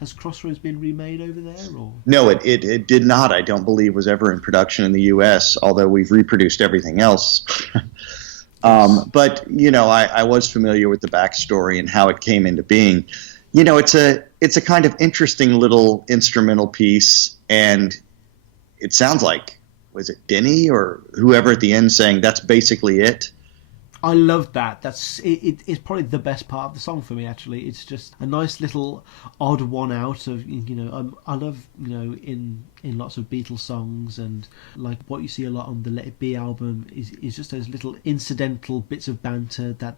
Has Crossroads been remade over there, or no? It did not. I don't believe was ever in production in the U.S. Although we've reproduced everything else. But I was familiar with the backstory and how it came into being. It's a kind of interesting little instrumental piece, and it sounds like, was it Denny or whoever at the end saying that's basically it? I love that. It's probably the best part of the song for me. Actually, it's just a nice little odd one out of I love in lots of Beatles songs, and like what you see a lot on the Let It Be album is just those little incidental bits of banter that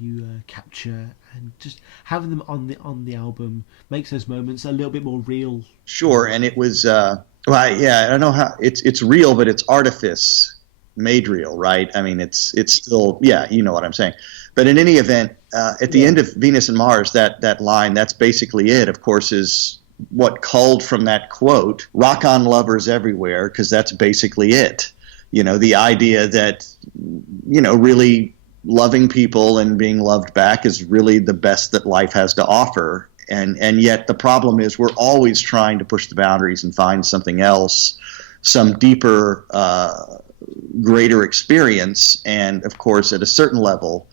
you capture, and just having them on the album makes those moments a little bit more real. Sure, and it was I don't know how it's real, but it's artifice made real, right? I mean, it's still, you know what I'm saying. But in any event, at the end of Venus and Mars, that line, that's basically it, of course, is what culled from that quote, rock on lovers everywhere, because that's basically it. The idea that, really loving people and being loved back is really the best that life has to offer. And yet the problem is we're always trying to push the boundaries and find something else, some deeper, greater experience, and of course at a certain level,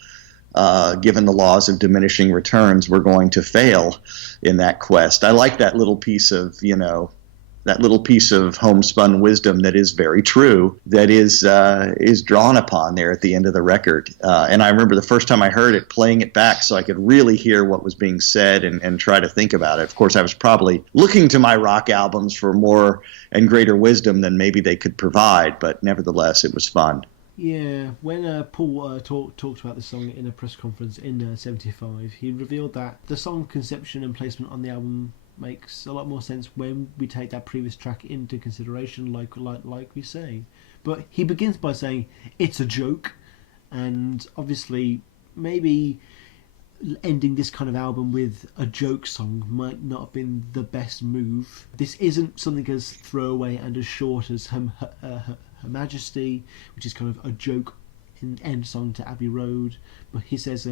given the laws of diminishing returns, we're going to fail in that quest. I like that little piece of homespun wisdom that is very true, that is drawn upon there at the end of the record. And I remember the first time I heard it, playing it back so I could really hear what was being said and try to think about it. Of course, I was probably looking to my rock albums for more and greater wisdom than maybe they could provide, but nevertheless, it was fun. Yeah, when Paul talked about the song in a press conference in '75, he revealed that the song conception and placement on the album makes a lot more sense when we take that previous track into consideration, like we say. But he begins by saying it's a joke, and obviously maybe ending this kind of album with a joke song might not have been the best move. This isn't something as throwaway and as short as Her Majesty, which is kind of a joke end song to Abbey Road. But he says,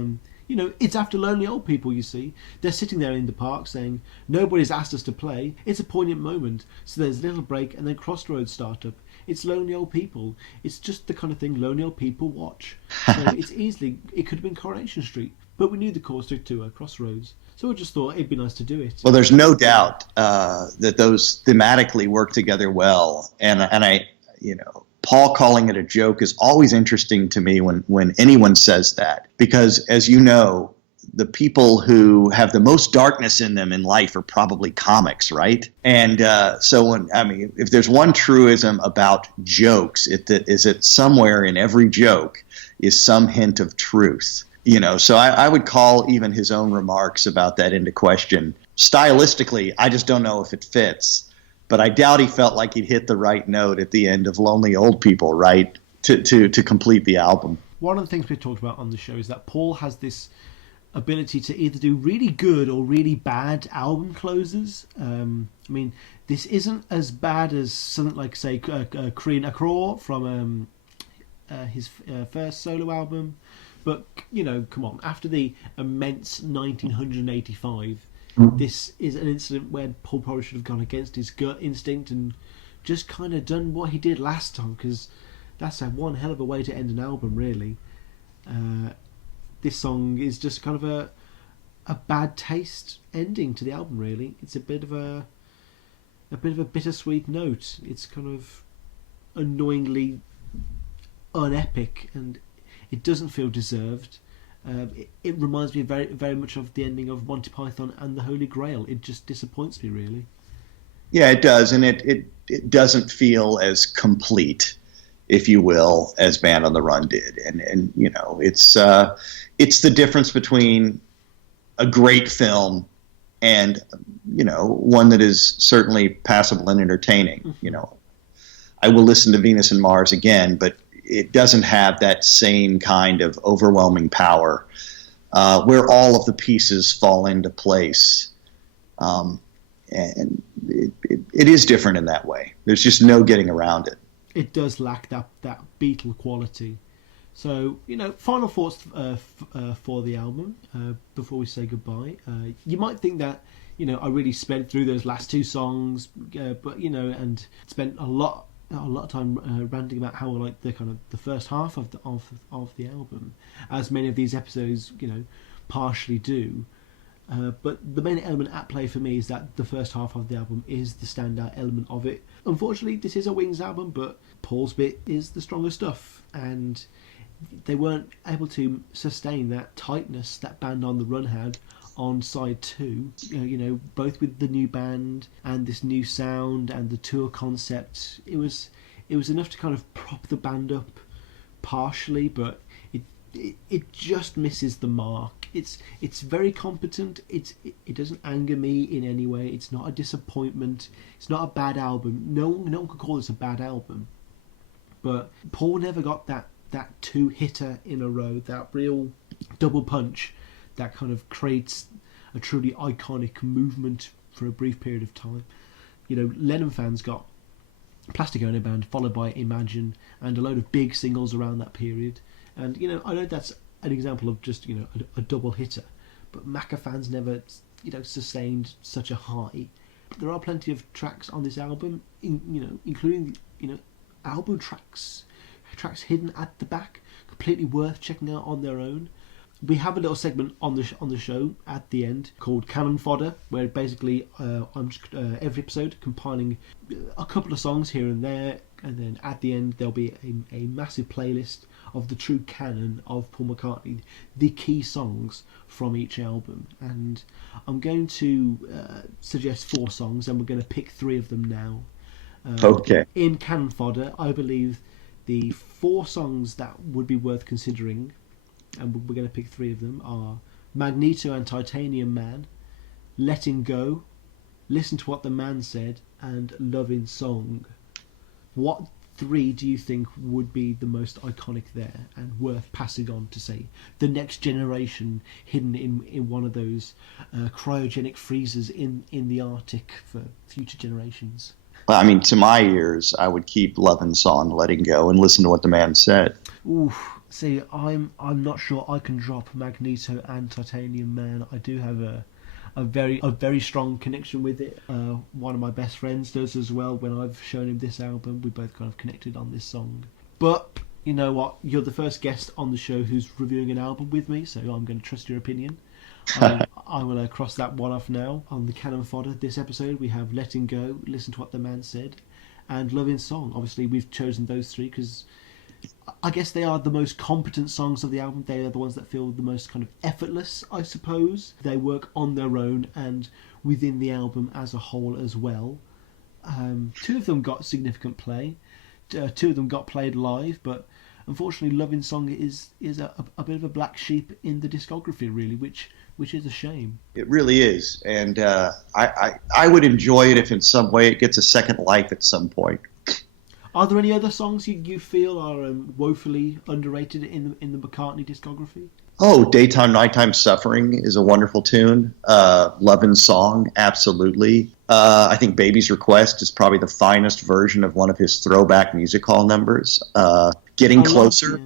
it's after lonely old people, you see. They're sitting there in the park saying, nobody's asked us to play. It's a poignant moment. So there's a little break and then Crossroads start up. It's lonely old people. It's just the kind of thing lonely old people watch. So it could have been Coronation Street. But we knew the chorus to Crossroads. So I just thought it'd be nice to do it. Well, there's no doubt that those thematically work together well. And I, Paul calling it a joke is always interesting to me when anyone says that, because as you know, the people who have the most darkness in them in life are probably comics, right? And if there's one truism about jokes, is that somewhere in every joke is some hint of truth. So I would call even his own remarks about that into question. Stylistically, I just don't know if it fits, but I doubt he felt like he'd hit the right note at the end of Lonely Old People, right, to complete the album. One of the things we've talked about on the show is that Paul has this ability to either do really good or really bad album closers. This isn't as bad as something like, say, Crean Acraw from his first solo album. But, come on, after the immense 1985, this is an incident where Paul probably should have gone against his gut instinct and just kind of done what he did last time, because that's one hell of a way to end an album, really. This song is just kind of a bad taste ending to the album, really. It's a bit of a bittersweet note. It's kind of annoyingly unepic, and it doesn't feel deserved. It reminds me very, very much of the ending of Monty Python and the Holy Grail. It just disappoints me, really. Yeah, it does, and it doesn't feel as complete, if you will, as Band on the Run did. And it's the difference between a great film and one that is certainly passable and entertaining. I will listen to Venus and Mars again, but it doesn't have that same kind of overwhelming power where all of the pieces fall into place. And it is different in that way. There's just no getting around it. It does lack that Beatle quality. So, final thoughts for the album before we say goodbye. You might think that, I really sped through those last two songs, but, and spent a lot of time ranting about how I like the first half of the album, as many of these episodes, partially do. But the main element at play for me is that the first half of the album is the standout element of it. Unfortunately, this is a Wings album, but Paul's bit is the stronger stuff, and they weren't able to sustain that tightness that Band on the Run had on side 2, both with the new band and this new sound and the tour concept. It was enough to kind of prop the band up partially, but it just misses the mark. It's very competent. It doesn't anger me in any way. It's not a disappointment. It's not a bad album. No one could call this a bad album. But Paul never got that 2-hitter in a row, that real double punch that kind of creates a truly iconic movement for a brief period of time. Lennon fans got Plastic Ono Band, followed by Imagine, and a load of big singles around that period. And, I know that's an example of just, a double hitter, but Macca fans never, sustained such a high. There are plenty of tracks on this album, including, album tracks hidden at the back, completely worth checking out on their own. We have a little segment on the show at the end called Cannon Fodder, where basically I'm just every episode compiling a couple of songs here and there, and then at the end there'll be a massive playlist of the true canon of Paul McCartney, the key songs from each album. And I'm going to suggest 4 songs, and we're going to pick 3 of them now. Okay. In Cannon Fodder, I believe the 4 songs that would be worth considering, and we're going to pick 3 of them, are Magneto and Titanium Man, Letting Go, Listen to What the Man Said, and Lovin' Song. What 3 do you think would be the most iconic there and worth passing on to, say, the next generation, hidden in one of those cryogenic freezers in the Arctic for future generations? Well, to my ears, I would keep Lovin' Song, Letting Go, and Listen to What the Man Said. Ooh, see, I'm not sure I can drop Magneto and Titanium Man. I do have a very strong connection with it. One of my best friends does as well. When I've shown him this album, we both kind of connected on this song. But you know what? You're the first guest on the show who's reviewing an album with me, so I'm going to trust your opinion. I will cross that one off now. On the Cannon Fodder this episode, we have Letting Go, Listen to What the Man Said, and Lovin' Song. Obviously, we've chosen those 3 because I guess they are the most competent songs of the album. They are the ones that feel the most kind of effortless, I suppose. They work on their own and within the album as a whole as well. Two of them got significant play. Two of them got played live, but unfortunately Loving Song is a bit of a black sheep in the discography, really, which is a shame. It really is, and I would enjoy it if in some way it gets a second life at some point. Are there any other songs you feel are woefully underrated in the McCartney discography? Oh, Daytime, Nighttime Suffering is a wonderful tune. Lovin' Song, absolutely. I think Baby's Request is probably the finest version of one of his throwback music hall numbers. Getting Closer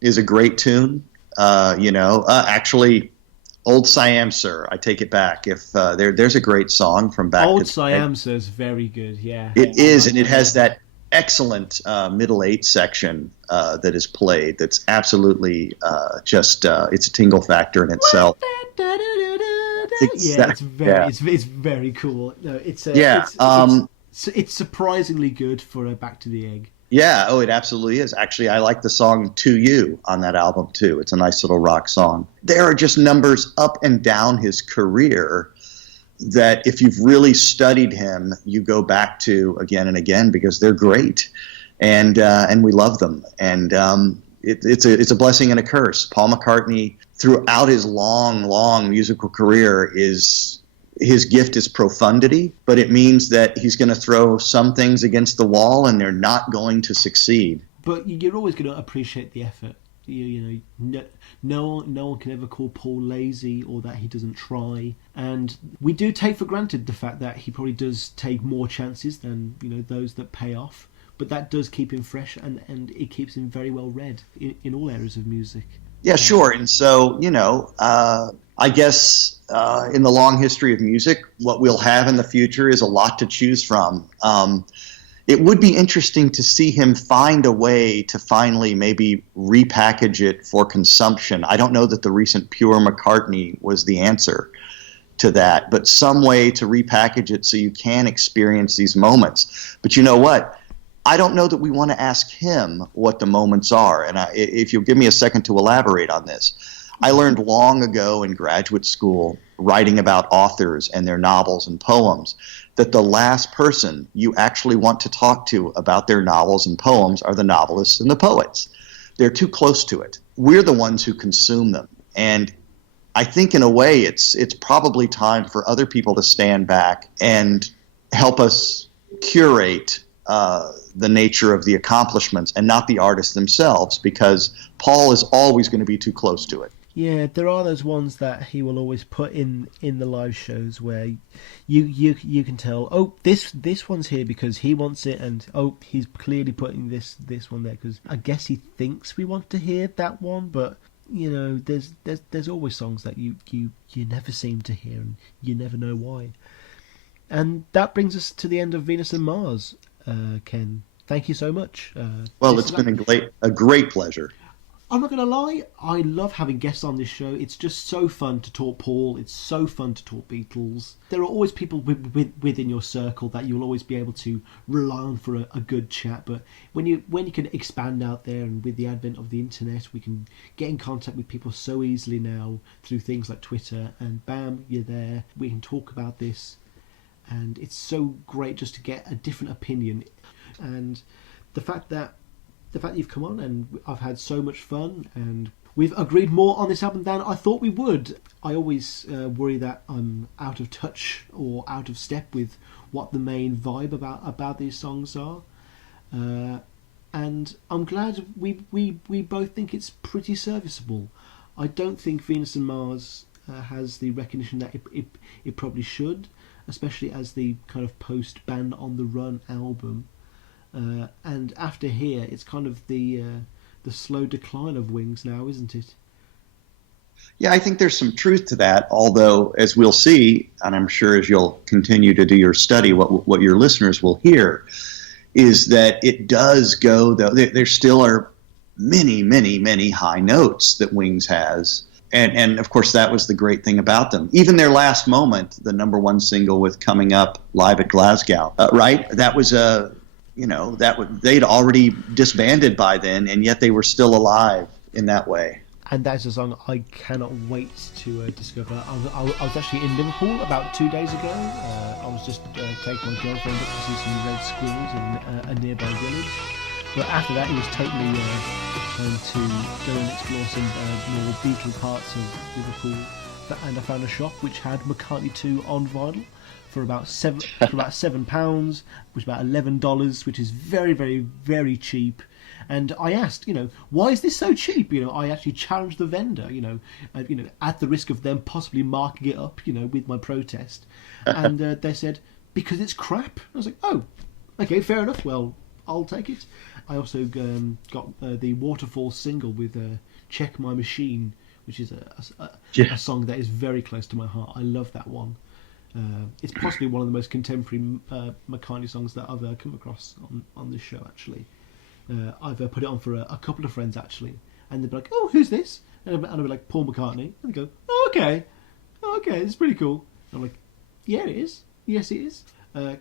is a great tune. Actually, Old Siam Sir, I take it back. If there's a great song from back. Old Siam Sir is very good. Yeah, it is, and it has that excellent middle eight section that is played. That's absolutely it's a tingle factor in itself. Yeah, it's very cool. No, it's surprisingly good for Back to the Egg. Yeah, oh, it absolutely is. Actually, I like the song To You on that album too. It's a nice little rock song. There are just numbers up and down his career that if you've really studied him, you go back to again and again because they're great, and we love them. And it's a blessing and a curse. Paul McCartney, throughout his long musical career, his gift is profundity, but it means that he's going to throw some things against the wall and they're not going to succeed. But you're always going to appreciate the effort. No one can ever call Paul lazy or that he doesn't try. And we do take for granted the fact that he probably does take more chances than those that pay off. But that does keep him fresh, and it keeps him very well read in all areas of music. Yeah, sure. And so, I guess in the long history of music, what we'll have in the future is a lot to choose from. It would be interesting to see him find a way to finally maybe repackage it for consumption. I don't know that the recent Pure McCartney was the answer to that, but some way to repackage it so you can experience these moments. But you know what? I don't know that we want to ask him what the moments are. And if you'll give me a second to elaborate on this, I learned long ago in graduate school, writing about authors and their novels and poems, that the last person you actually want to talk to about their novels and poems are the novelists and the poets. They're too close to it. We're the ones who consume them. And I think in a way it's probably time for other people to stand back and help us curate the nature of the accomplishments and not the artists themselves, because Paul is always going to be too close to it. Yeah, there are those ones that he will always put in the live shows where you can tell, oh, this one's here because he wants it, and oh, he's clearly putting this one there because I guess he thinks we want to hear that one. But there's always songs that you never seem to hear, and you never know why. And that brings us to the end of Venus and Mars. Ken, thank you so much. Well, it's been a great pleasure. I'm not going to lie, I love having guests on this show. It's just so fun to talk Paul. It's so fun to talk Beatles. There are always people within your circle that you'll always be able to rely on for a good chat. But when you can expand out there, and with the advent of the internet, we can get in contact with people so easily now through things like Twitter, and bam, you're there. We can talk about this. And it's so great just to get a different opinion. And the fact that you've come on and I've had so much fun and we've agreed more on this album than I thought we would. I always worry that I'm out of touch or out of step with what the main vibe about these songs are. And I'm glad we both think it's pretty serviceable. I don't think Venus and Mars has the recognition that it probably should, especially as the kind of post-Band on the Run album. And after here, it's kind of the slow decline of Wings now, isn't it? Yeah, I think there's some truth to that, although, as we'll see, and I'm sure as you'll continue to do your study, what your listeners will hear is that it does go, though, there still are many, many, many high notes that Wings has. And of course, that was the great thing about them. Even their last moment, the number one single with Coming Up Live at Glasgow, right? That was they'd already disbanded by then, and yet they were still alive in that way. And that's a song I cannot wait to discover. I was actually in Liverpool about 2 days ago. I was just taking my girlfriend up to see some red squirrels in a nearby village. But after that, it was totally time to go and explore some more Beatle parts of Liverpool. And I found a shop which had McCartney 2 on vinyl for about £7, which is about $11, which is very, very, very cheap. And I asked, why is this so cheap? I actually challenged the vendor, at the risk of them possibly marking it up, with my protest. And they said, because it's crap. I was like, oh, okay, fair enough. Well, I'll take it. I also got the Waterfall single with Check My Machine, which is a song that is very close to my heart. I love that one. It's possibly one of the most contemporary McCartney songs that I've come across on this show, actually. I've put it on for a couple of friends, actually, and they'd be like, oh, who's this? And I'd be like, Paul McCartney. And they go, oh, okay, it's pretty cool. And I'm like, yeah, it is. Yes, it is.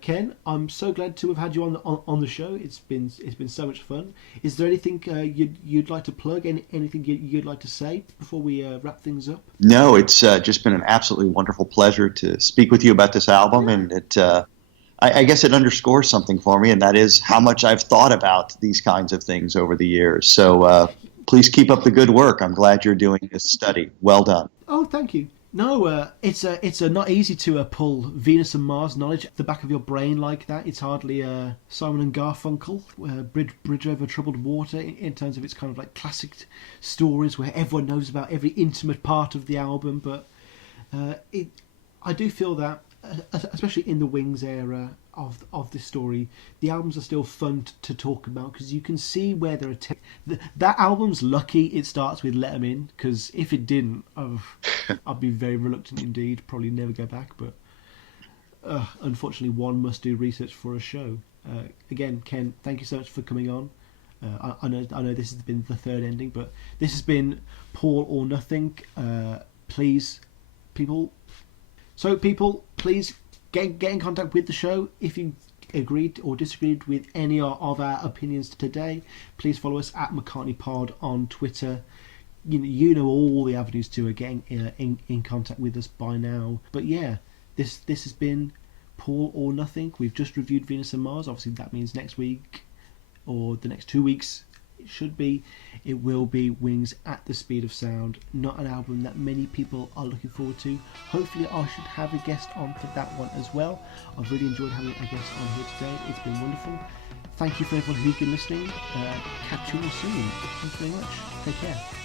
Ken, I'm so glad to have had you on the show. It's been so much fun. Is there anything you'd like to plug? Anything you'd like to say before we wrap things up? No, it's just been an absolutely wonderful pleasure to speak with you about this album, and it I guess it underscores something for me, and that is how much I've thought about these kinds of things over the years. So please keep up the good work. I'm glad you're doing this study. Well done. Oh, thank you. No, it's not easy to pull Venus and Mars knowledge at the back of your brain like that. It's hardly Simon and Garfunkel, Bridge Over Troubled Water, in terms of its kind of like classic stories where everyone knows about every intimate part of the album. But I do feel that, especially in the Wings era of this story, the albums are still fun to talk about because you can see where there are that album's lucky it starts with Let 'Em In, because if it didn't, I'd be very reluctant indeed, probably never go back. But unfortunately, one must do research for a show. Again, Ken, thank you so much for coming on. I know this has been the third ending, but this has been Paul or Nothing. Please, people, get in contact with the show. If you agreed or disagreed with any of our opinions today, please follow us at McCartneyPod on Twitter. You know all the avenues to getting in contact with us by now. But yeah, this has been Paul or Nothing. We've just reviewed Venus and Mars. Obviously, that means next week or the next 2 weeks it will be Wings at the Speed of Sound. Not an album that many people are looking forward to. Hopefully I should have a guest on for that one as well. I've really enjoyed having a guest on here today. It's been wonderful. Thank you for everyone who's been listening. Catch you all soon. Thanks very much. Take care.